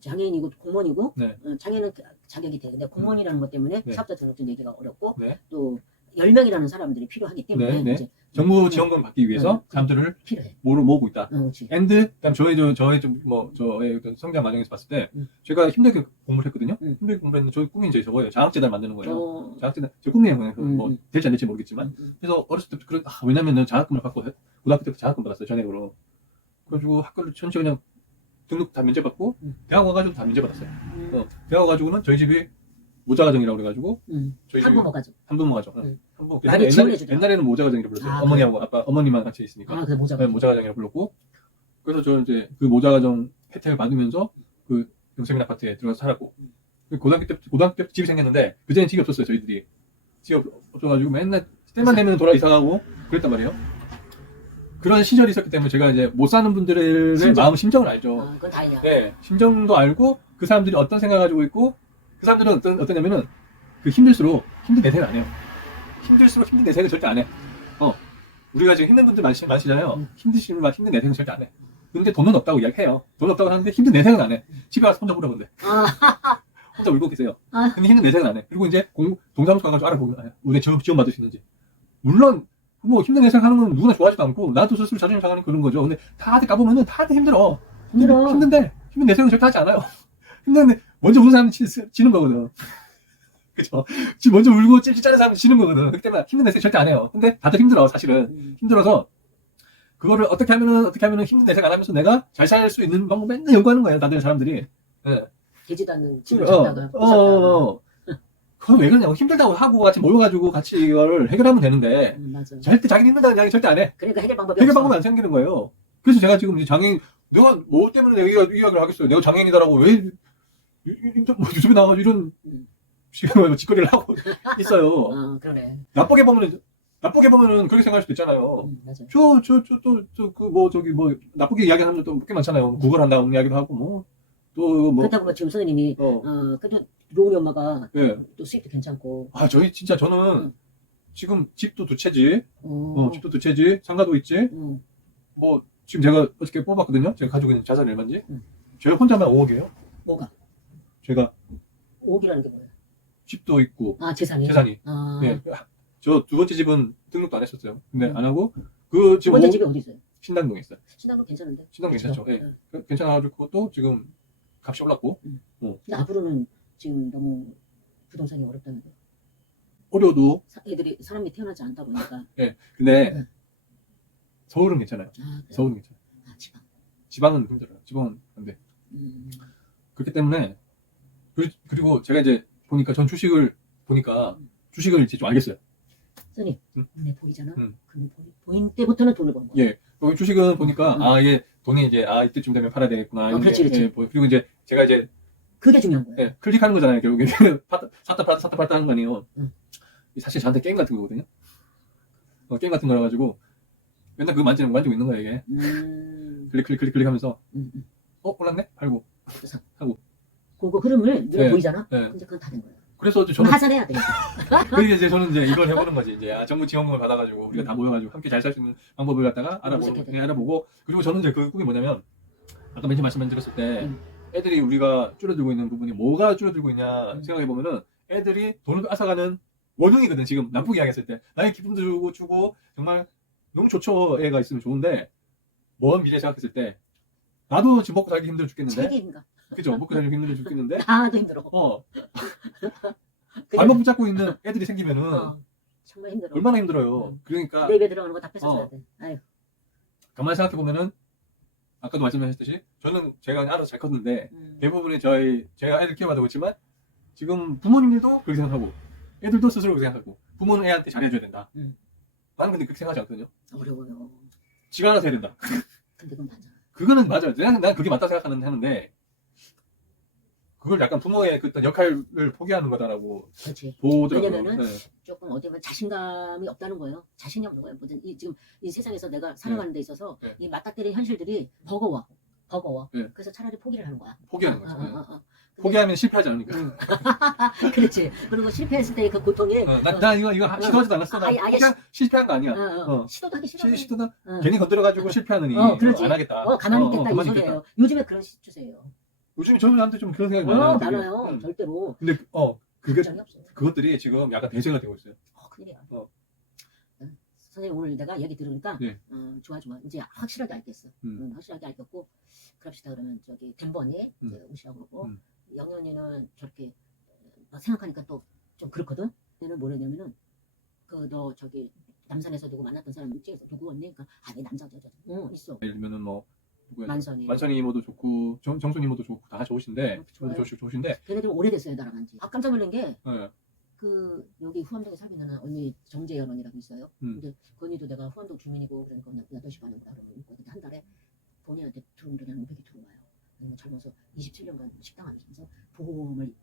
장애인이고 공무원이고 네. 장애는 자격이 돼. 근데 공무원이라는 것 때문에 네. 사업자 등록증 내기가 어렵고 네. 또 10명이라는 사람들이 필요하기 때문에 네. 네. 이제 정부 지원금 받기 위해서 사람들을 필요해. 모으고 있다. 그렇지. 앤드 그다음 저의 어떤 성장 과정에서 봤을 때 제가 힘들게 공부를 했거든요. 힘들게 공부했는데 저희 꿈이 이제 저거예요. 장학재단 만드는 거예요. 장학재단 제 꿈이에요. 뭐 될지 안 될지 모르겠지만 그래서 어렸을 때부터 왜냐면은 장학금을 받고 고등학교 때 장학금 받았어요. 전액으로. 그래가지고 학교를 전체 그냥 등록 다 면제받고 대학 와가지고 다 면제받았어요. 대학 와가지고는 저희 집이 모자가정이라고 그래가지고 저희 집이 한부모 가족. 한부모 가정. 한부모. 많이 지원해주더라고요. 옛날에는 모자가정이라고 불렀어요. 아, 어머니하고 아빠 어머니만 같이 있으니까. 그래 모자. 네, 모자가정이라고 불렀고 그래서 저는 이제 그 모자가정 혜택을 받으면서 그 영세민 아파트에 들어가서 살았고 고등학교 때 집이 생겼는데 그전엔 집이 없었어요. 저희들이 집이 없어가지고 맨날 때만 되면 돌아 이사가고 그랬단 말이에요. 그런 시절이 있었기 때문에 제가 이제 못 사는 분들의 마음 심정을 알죠. 그건 다행이야. 네, 심정도 알고 그 사람들이 어떤 생각을 가지고 있고 그 사람들은 어떠냐면은 그 힘들수록 힘든 내색을 안 해요. 힘들수록 힘든 내색을 절대 안 해. 우리가 지금 힘든 분들 많으시잖아요. 힘드시면 막 힘든 내색은 절대 안 해. 근데 돈은 없다고 이야기해요. 돈 없다고 하는데 힘든 내색은 안 해. 집에 가서 혼자 울어 근데. 혼자 울고 계세요. 근데 힘든 내색은 안 해. 그리고 이제 동사무소 가가지고 알아보고 우리 지원 받을 수 있는지. 물론 뭐 힘든 내색 하는 건 누구나 좋아하지도 않고 나도 스스로 자존심 상하는 그런 거죠. 근데 다들 까보면은 다들 힘들어. 힘든데 힘든 내색은 절대 하지 않아요. 힘든데 먼저 우는 사람이 지는 거거든. 그죠? 지금 먼저 울고 찔찔짜는 사람이 지는 거거든. 그렇기 때문에 힘든 내색 절대 안 해요. 근데 다들 힘들어 사실은. 힘들어서 그거를 어떻게 하면은 힘든 내색 안 하면서 내가 잘 살 수 있는 방법 맨날 연구하는 거예요. 다들 사람들이. 네. 되지도 않는 집을 샀다가 그건 왜 그러냐고. 힘들다고 하고 같이 모여가지고 같이 이거를 해결하면 되는데 맞아. 절대 자기는 힘들다는 이야기 절대 안 해. 그러니까 해결 방법이 안 생기는 거예요. 그래서 제가 지금 이제 장애인 내가 뭐 때문에 내가 이야기를 하겠어요. 내가 장애인이다라고 왜 뭐 유튜브에 나와가지고 이런 지금 짓거리를 하고 있어요. 그러네. 나쁘게 보면은 그렇게 생각할 수도 있잖아요. 맞아. 나쁘게 이야기하는 사람도 꽤 많잖아요. 구걸한다는 이야기도 하고 그렇다고 지금 선생님이 그래도 로운이 엄마가 예. 또 수입도 괜찮고. 저는 지금 집도 두 채지, 상가도 있지. 뭐 지금 제가 어저께 뽑았거든요. 제가 가지고 있는 자산이 얼마인지. 제가 혼자만 5억이에요. 뭐가? 제가 5억이라는 게 뭐예요? 집도 있고 재산이. 예. 저 두 번째 집은 등록도 안 했었어요. 근데 안 하고 그 두 번째 집이 어디 있어요? 신당동에 있어요. 신당동 괜찮은데? 신당동 괜찮죠. 예. 괜찮아가지고 그것도 지금 값이 올랐고. 근데 앞으로는 지금 너무 부동산이 어렵다는 거예요. 어려도 애들이 사람이 태어나지 않다 보니까. 예. 근데 서울은 괜찮아요. 서울은 괜찮아요. 지방은 힘들어요. 지방은 안 돼. 그렇기 때문에 그리고 제가 이제 보니까 전 주식을 이제 좀 알겠어요. 선생님, 눈에 보이잖아. 그럼 보인 때부터는 돈을 버는 거야. 예. 여기 주식은 보니까 이게 돈이 이제 이때쯤 되면 팔아야 되겠구나. 그렇지. 예, 그리고 이제 제가 이제 그게 중요한 거예요. 예, 클릭하는 거잖아요. 결국에 샀다 팔았다 하는 거 아니에요. 사실 저한테 게임 같은 거거든요. 게임 같은 거라 가지고 맨날 그거 만지고 있는 거예요 이게. 클릭하면서 올랐네? 팔고 하고. 그거 흐름을 눈에 보이잖아. 네. 근데 그건 다 된 거야. 그래서 저는 하산해야 되겠다. 그러니까 이제 저는 이제 이걸 해보는 거지. 이제 정부 지원금을 받아가지고 우리가 다 모여가지고 함께 잘 살 수 있는 방법을 갖다가 알아보고 그리고 저는 이제 그 꿈이 뭐냐면 아까 맨 처음 말씀드렸을 때 애들이 우리가 줄어들고 있는 부분이 뭐가 줄어들고 있냐 생각해 보면은 애들이 돈을 앗아가는 원흉이거든. 지금 나쁘게 이야기했을 때 나의 기쁨도 주고 정말 너무 좋죠. 애가 있으면 좋은데 먼 미래 생각했을 때 나도 지금 먹고 살기 힘들어 죽겠는데. 책임인가? 그죠? 먹고 살기 힘들어 죽겠는데. 나도 힘들어. 발목 붙잡고 있는 애들이 생기면은 정말 힘들어. 얼마나 힘들어요. 그러니까 내 입에 들어가는 거 다 뺏어줘야 돼. 아유. 가만히 생각해 보면은 아까도 말씀하셨듯이 저는 제가 알아서 잘 컸는데 대부분의 제가 애들 키워봐도 그렇지만 지금 부모님들도 그렇게 생각하고 애들도 스스로 그렇게 생각하고 부모는 애한테 잘해줘야 된다. 나는 근데 그렇게 생각하지 않거든요. 어려워요. 지가 알아서 해야 된다. 근데 그건 맞아. 그거는 맞아요. 난 그게 맞다 생각하는데 그걸 약간 부모의 그 어떤 역할을 포기하는 거다라고 그렇지. 보더라고요. 왜냐면은 네. 조금 어디 보면 자신감이 없다는 거예요. 자신이 없는 거예요. 뭐든 지금 이 세상에서 내가 살아가는 데 있어서 네. 이 맞닥뜨린 현실들이 버거워. 네. 그래서 차라리 포기를 하는 거야. 포기하는 거죠. 네. 근데- 포기하면 실패하지 않으니까. 그렇지. 그리고 실패했을 때 그 고통이 나 이거 시도하지도 않았어. 나 아예 실패한 거 아니야. 시도도 하기 싫어. 시도다 어. 괜히 건드려가지고 실패하느니 그렇지. 안 하겠다. 가만히 있겠다 이 가만히 소리예요. 있겠다. 요즘에 그런 추세예요. 요즘에 저한테 좀 그런 생각이 많아요. 되게. 많아요. 절대로. 근데 그게 걱정이 없어요. 그것들이 지금 약간 대세가 되고 있어요. 큰일이야. 어. 선생님 오늘 내가 얘기 들으니까 네. 좋아. 이제 확실하게 알겠어. 확실하게 알겠고 그럽시다 그러면 저기 덴버니 이제 오시라고 그러고 영현이는 저렇게 생각하니까 또 좀 그렇거든. 얘는 뭐냐면은 그 너 저기 남산에서 누구 만났던 사람 찍어서 누구 언니? 그러니까 아니 남자 있어. 예를 들면은 뭐 누구야? 만선이. 만선이 이모도 좋고 정순 이모도 좋고 다 좋으신데 좋아요. 좋으신데 걔네들 오래됐어요 나랑 한지. 깜짝 놀란 게 네. 그 여기 후암동에 살고 있는 언니 정재현 언니라고 있어요. 근데 그 언니도 내가 후암동 주민이고 그러니까 8시 반에 오라 그러면 있거든. 한 달에 본인한테 들어오는 돈이 한 500이 들어와요. 왜냐면 젊어서 27년간 식당 하면서 보험을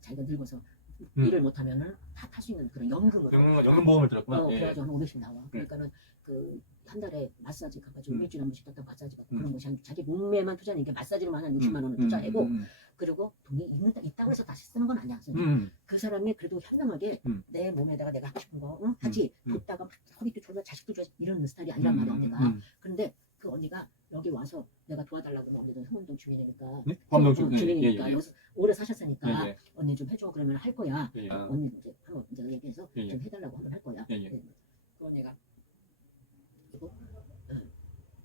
자기가 늙어서 일을 못하면은 다 탈 수 있는 그런 연금을 연금보험을 들었구나. 그래가지고 한 500씩 나와. 그러니까는 그 한 달에 마사지 가가지고 일주일에 한 번씩 갔다 마사지 받고 그런 것이 자기 몸매만 투자는 게 마사지로만 한 60만 원을 투자하고 그리고 돈이 있다고 해서 다시 쓰는 건 아니야. 그 사람이 그래도 현명하게 내 몸에다가 내가 하고 싶은 거 하지 뒀다가 막 허리도 졸라 자식도 좋아 이런 스타일이 아니란 말이야 언니가. 그런데 그 언니가 여기 와서 내가 도와달라고 하면 언니도 후암동 주민이니까 네? 후암동 주민이니까 여기서 오래 사셨으니까 예. 언니 좀 해줘 그러면 할 거야. 예. 언니 이제 한번 이제 얘기해서 예. 좀 해달라고 하면 할 거야. 예. 그 언니가 그리고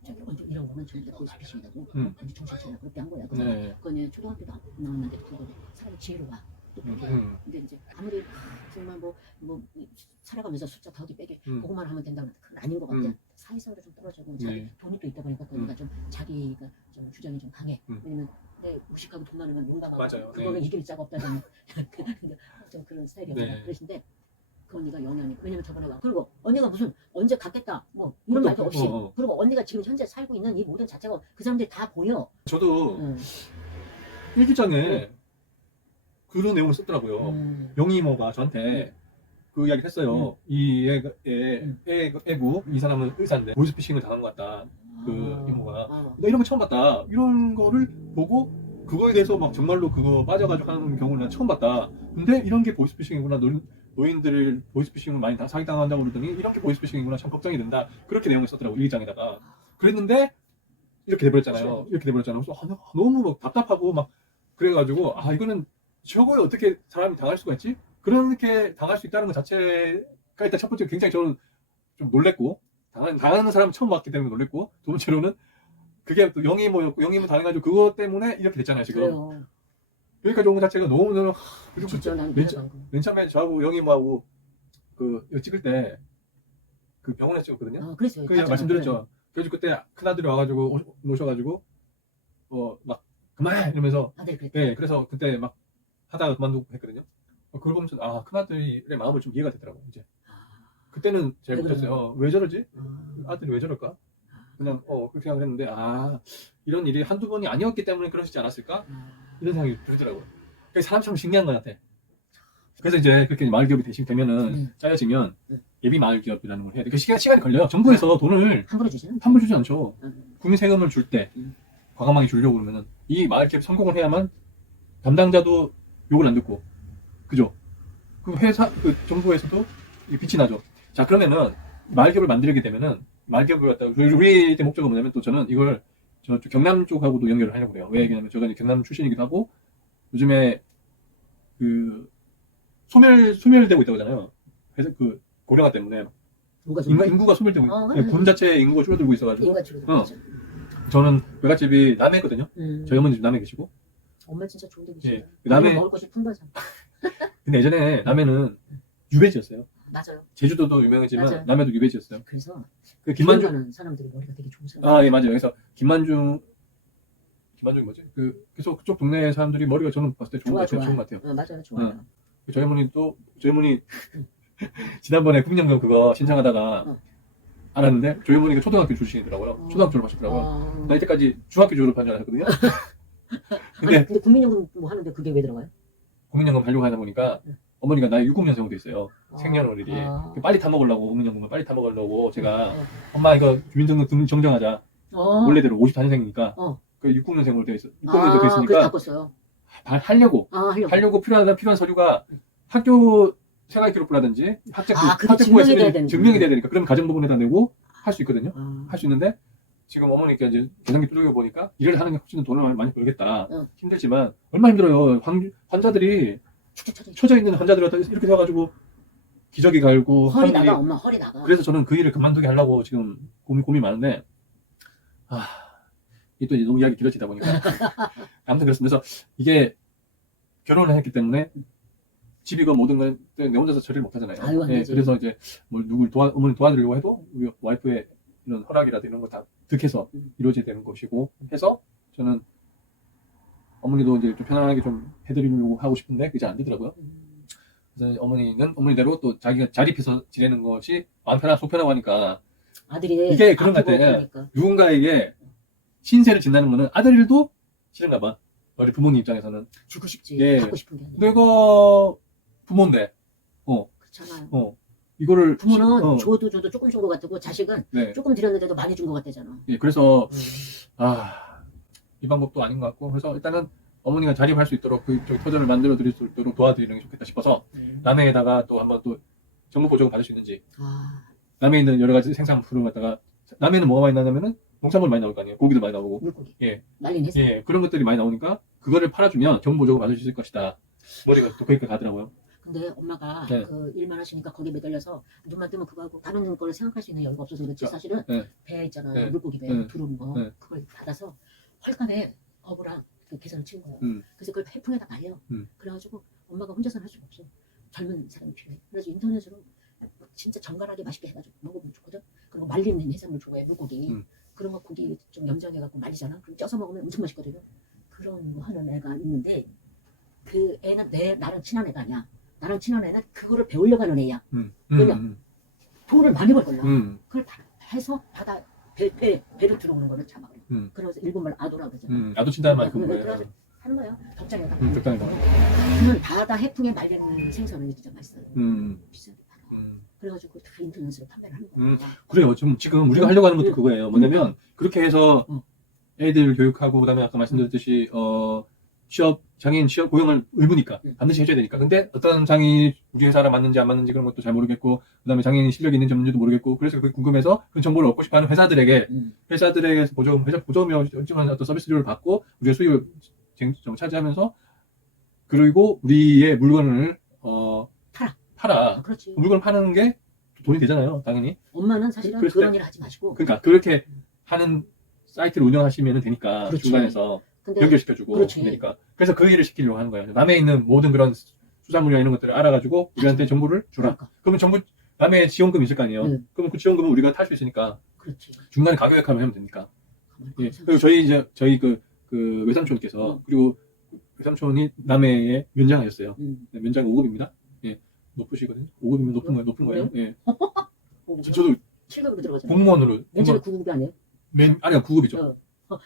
저기 언제 이런 거는 절대 보이스피싱이라고 언제 정신 차려 그렇게 한 거야. 그래서 네. 그 언니 초등학교도 안 나왔는데 그거 사람이 지혜로워. 근데 이제 아무리 정말 뭐 살아가면서 숫자 더하기 빼기 그것만 하면 된다면 그건 아닌 것 같아. 사회성도 좀 떨어지고 자기 돈이 또 있다 보니까 그러니까 좀 자기가 좀 주장이 좀 강해. 왜냐면 내 무식하고 돈 많으면 용감하고 맞아요. 그거는 이길 자가 없다는 좀 그런 스타일이었어요. 네. 그러신데 그 언니가 영향이 왜냐면 저번에 와 그리고 언니가 무슨 언제 갔겠다 뭐 이런 말도 없이 그리고 언니가 지금 현재 살고 있는 이 모든 자체가 그 사람들이 다 보여. 저도 일기장에 그런 내용을 썼더라고요. 영희 이모가 저한테 그 이야기를 했어요. 이 애구 이 사람은 의사인데 보이스피싱을 당한 것 같다. 그 이모가 나 이런 거 처음 봤다. 이런 거를 보고 그거에 대해서 막 정말로 그거 빠져가지고 하는 경우는 난 처음 봤다. 근데 이런 게 보이스피싱이구나. 노인들을 보이스피싱을 많이 사기당한다고 그러더니 이런 게 보이스피싱이구나. 참 걱정이 된다. 그렇게 내용을 썼더라고 일기장에다가. 그랬는데 이렇게 돼버렸잖아요. 이렇게 돼버렸잖아요. 그래서 너무 막 답답하고 막 그래가지고 이거는 저거에 어떻게 사람이 당할 수가 있지? 그렇게 당할 수 있다는 것 자체가 일단 첫 번째 굉장히 저는 좀 놀랬고 당하는 사람 처음 봤기 때문에 놀랬고 두 번째로는 그게 또 영희모였고 영희모 당해가지고 그것 때문에 이렇게 됐잖아요 지금. 그래요. 여기까지 온 것 자체가 너무너무 진짜 난 맨 처음에 저하고 영희모하고 그 이거 찍을 때 그 병원에서 찍었거든요. 그랬어요. 그 말씀드렸죠. 그래서 그때 큰아들이 와가지고 오셔가지고 막 그만해 이러면서 네, 그래서 그때 막 하다가 그만두고 했거든요. 그걸 보면서 큰아들의 마음을 좀 이해가 되더라고요. 이제 그때는 잘 못했어요. 왜 저러지? 아들이 왜 저럴까? 그냥 그렇게 생각을 했는데 이런 일이 한두 번이 아니었기 때문에 그러시지 않았을까? 이런 생각이 들더라고요. 그게 사람처럼 신기한 것 같아. 그래서 이제 그렇게 마을기업이 되면은 짜여지면 예비 마을기업이라는 걸 해야 돼. 그 시간이 걸려요. 정부에서 돈을 함부로 주지 않죠. 국민 세금을 줄 때 과감하게 주려고 그러면은 이 마을기업이 성공을 해야만 담당자도 욕을 안 듣고 그죠? 그 정부에서도 빛이 나죠. 자 그러면은 마을기업을 만들게 되면은 마을기업을 갖다가 우리의 목적은 뭐냐면 또 저는 이걸 저쪽 경남 쪽하고도 연결을 하려고 해요. 왜 그러냐면 제가 이제 경남 출신이기도 하고 요즘에 그 소멸되고 있다고 하잖아요. 그래서 그 고령화 때문에 인구가 소멸되고 군 자체의 인구가 줄어들고 있어가지고 저는 외갓집이 남해거든요. 저희 어머니 집 남해 계시고 엄마 진짜 좋은 데 계시네. 남해 먹을 것이 풍부하잖아. 근데 예전에 남해는 유배지였어요. 맞아요. 제주도도 유명하지만 맞아요. 남해도 유배지였어요. 그래서 그 김만중 하는 사람들이 머리가 되게 좋은 사람. 예 맞아요. 그래서 김만중이 뭐지? 그래서 그쪽 동네 사람들이 머리가 저는 봤을 때 좋은 것 같아요. 맞아요, 좋아요. 저희 어머니 지난번에 국민연금 그거 신청하다가 알았는데 저희 어머니가 초등학교 출신이더라고요. 초등학교 졸업하셨더라고요. 나 이때까지 중학교 졸업한 줄 알았거든요. 근데 국민연금 뭐 하는데 그게 왜 들어가요? 국민연금 발령하다 보니까 어머니가 나이 60년생으로 있어요. 생년월일이. 아. 빨리 타먹으려고, 국민연금을 빨리 타먹으려고 제가 엄마 이거 주민등록 정정하자. 어. 원래대로 54년생이니까 어. 그 60년생으로 돼 있어. 60년도 돼 그래서 있으니까 바꿨어요. 하려고 하려고. 필요한 서류가 학교 생활기록부라든지 그게 학적부에 증명이 돼야 있으면 되는 증명이 돼야 되니까 그럼 가정부분에다 내고 할 수 있거든요. 아. 할 수 있는데 지금 어머니께 이제 계산기 두들겨 보니까 일을 하는 게 훨씬 돈을 많이 벌겠다. 힘들지만 얼마나 힘들어요. 환자들이 축축 처져 있는 환자들을 이렇게 돼가지고 기저귀 갈고 허리 하는 나가 일이- 엄마 허리 나가. 그래서 저는 그 일을 그만두게 하려고 지금 고민이 많은데 이게 또 이제 너무 이야기 길어지다 보니까 아무튼 그렇습니다. 그래서 이게 결혼을 했기 때문에 집이건 모든 건 내 혼자서 처리를 못 하잖아요. 아유, 안 되지. 그래서 이제 뭘 누굴 어머니 도와드리려고 해도 우리 와이프의 이런 허락이라든지 이런 거 다 득해서 이루어져야 되는 것이고 해서 저는 어머니도 이제 좀 편안하게 좀 해드리려고 하고 싶은데 그게 잘 안 되더라고요. 그래서 어머니는 어머니대로 또 자기가 자립해서 지내는 것이 마음 편하고 속 편하고 하니까 아들이 이게 그런 것 아프고 같아. 그러니까. 누군가에게 신세를 진다는 거는 아들도 싫은가 봐. 우리 부모님 입장에서는 주고 싶지. 예. 갖고 싶은 게 아니라. 내가 부모인데 그렇잖아요. 이거를 부모는 줘도 조금 준 것 같고 자식은 네. 조금 드렸는데도 많이 준 것 같대잖아. 예, 그래서 이 방법도 아닌 것 같고 그래서 일단은 어머니가 자립할 수 있도록 그 터전을 만들어 드릴 수 있도록 도와드리는 게 좋겠다 싶어서 남해에다가 또 한번 또 정부 보조금 받을 수 있는지 남해에 있는 여러 가지 생산물을 갖다가 남해는 뭐가 많이 나냐면은 농산물 많이 나올 거 아니에요. 고기도 많이 나오고 물고기. 예. 말린 해서. 예, 그런 것들이 많이 나오니까 그거를 팔아주면 정부 보조금 받을 수 있을 것이다. 머리가 또 거기까지 가더라고요. 근데 엄마가 네. 그 일만 하시니까 거기에 매달려서 눈만 뜨면 그거 하고 다른 거를 생각할 수 있는 여유가 없어서 그렇지 사실은 네. 배 있잖아요. 네. 물고기 배 네. 들어온 거 네. 그걸 받아서 헐값에 어부랑 그 계산을 친 거예요. 음. 그래서 그걸 해풍에다 말려. 그래가지고 엄마가 혼자서는 할 수가 없어. 젊은 사람이 필요해. 그래서 인터넷으로 진짜 정갈하게 맛있게 해가지고 먹으면 좋거든. 그리고 말린 해산물 좋아해 물고기. 그런 거 고기 좀 염장해갖고 말리잖아. 그럼 쪄서 먹으면 엄청 맛있거든요. 그런 거 하는 애가 있는데 그 애는 나랑 친한 애가 아니야. 나랑 친한 애는 그거를 배우려고 하는 애야. 왜냐? 돈을 많이 벌 거야. 그걸 해서 배로 들어오는 거를 잡아버려. 그래서 일본말 아도라고 그러잖아. 아도 친다는 말이 그런 그래서 거예요. 하는 거예요. 덕장에다. 적당히 그러면 바다 해풍에 말리는 생선은 진짜 맛있어요. 비싸게 팔아. 그래가지고 다 인터넷으로 판매를 하는 거야. 그래요. 지금 우리가 하려고 하는 것도 그거예요. 뭐냐면 그렇게 해서 애들 교육하고 그다음에 아까 말씀드렸듯이 장애인 취업 고용을 의무니까 반드시 해줘야 되니까. 근데 어떤 장애인이 우리 회사랑 맞는지 안 맞는지 그런 것도 잘 모르겠고 그다음에 장애인 실력이 있는지 없는지도 모르겠고 그래서 그게 궁금해서 그 정보를 얻고 싶어하는 회사들에게 회사 보조금이 어쩌면 어떤 서비스료를 받고 우리의 수익을 차지하면서 그리고 우리의 물건을 팔아. 그렇지. 물건을 파는 게 돈이 되잖아요. 당연히. 엄마는 사실은 그랬을 그런 때- 일 하지 마시고. 그러니까 그렇게 하는 사이트를 운영하시면 되니까 그렇지. 중간에서 근데 연결시켜주고 그렇지. 그러니까 그래서 그 일을 시키려고 하는 거예요. 남해에 있는 모든 그런 수산물이나 이런 것들을 알아가지고 우리한테 정보를 주라. 그러니까. 그러면 정부 남해에 지원금이 있을 거 아니에요. 그러면 그 지원금은 우리가 탈 수 있으니까 그렇지. 중간에 가격 역할을 하면 되니까. 가만히 예. 그리고 저희 그 외삼촌께서 그리고 외삼촌이 남해에 면장하셨어요. 네, 면장 5급입니다. 예. 높으시거든요. 5급이면 높은 거예요. 예. 저도 7급으로 들어가잖아. 공무원으로 맨 처음에 9급이 아니에요? 아니야 9급이죠.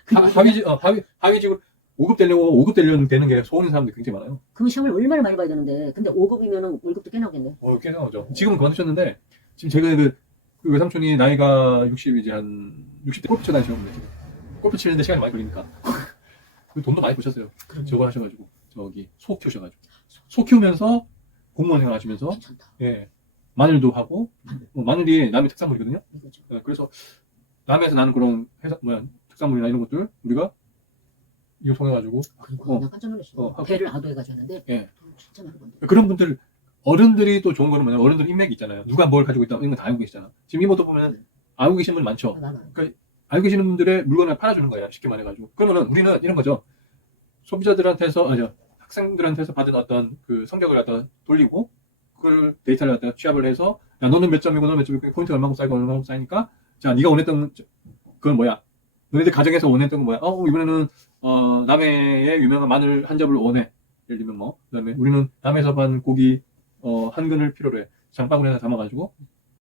하위직. 하위직으로 5급 되려면 되는 게 소원인 사람들이 굉장히 많아요. 그 시험을 얼마나 많이 봐야 되는데. 근데 5급이면은 월급도 꽤 나오겠네. 꽤 나오죠. 지금은 그만두셨는데 지금 제가 그 외삼촌이 나이가 60 이제 한 60대 골프 쳐 다니시는데 지금 골프 치는데 시간이 많이 걸리니까 돈도 많이 버셨어요. 저거 하셔가지고 저기 소 키우셔가지고 소 키우면서 공무원 생활하시면서 괜찮다. 예 마늘도 하고 마늘이 남의 특산물이거든요. 이거죠. 예, 그래서 남해에서 나는 그런 특산물이나 이런 것들 우리가 이거 통해가지고 그러니까 나 깜짝 놀랐어. 하고. 배를 아도해가지고 하는데 예. 돈 진짜 많이 번대. 그런 분들 어른들이 또 좋은 거는 뭐냐면 어른들 인맥이 있잖아요. 누가 뭘 가지고 있다 이런 거 다 알고 계시잖아. 지금 이모도 보면 알고 계신 분 많죠. 알고 계시는 분들의 물건을 팔아주는 거예요. 쉽게 말해가지고. 그러면은 우리는 이런 거죠. 소비자들한테서 학생들한테서 받은 어떤 그 성적을 갖다 돌리고 그걸 데이터를 갖다 취합을 해서 야 너는 몇 점이고 너는 몇 점이고 포인트 얼마큼 쌓이고 얼마큼 쌓이니까 자 네가 원했던 그건 뭐야? 너네들 가정에서 원했던 건 뭐야? 이번에는 남해의 유명한 마늘 한 접을 원해. 예를 들면 그다음에 우리는 남해에서 반 고기 한 근을 필요로 해. 장바구니 하나 담아가지고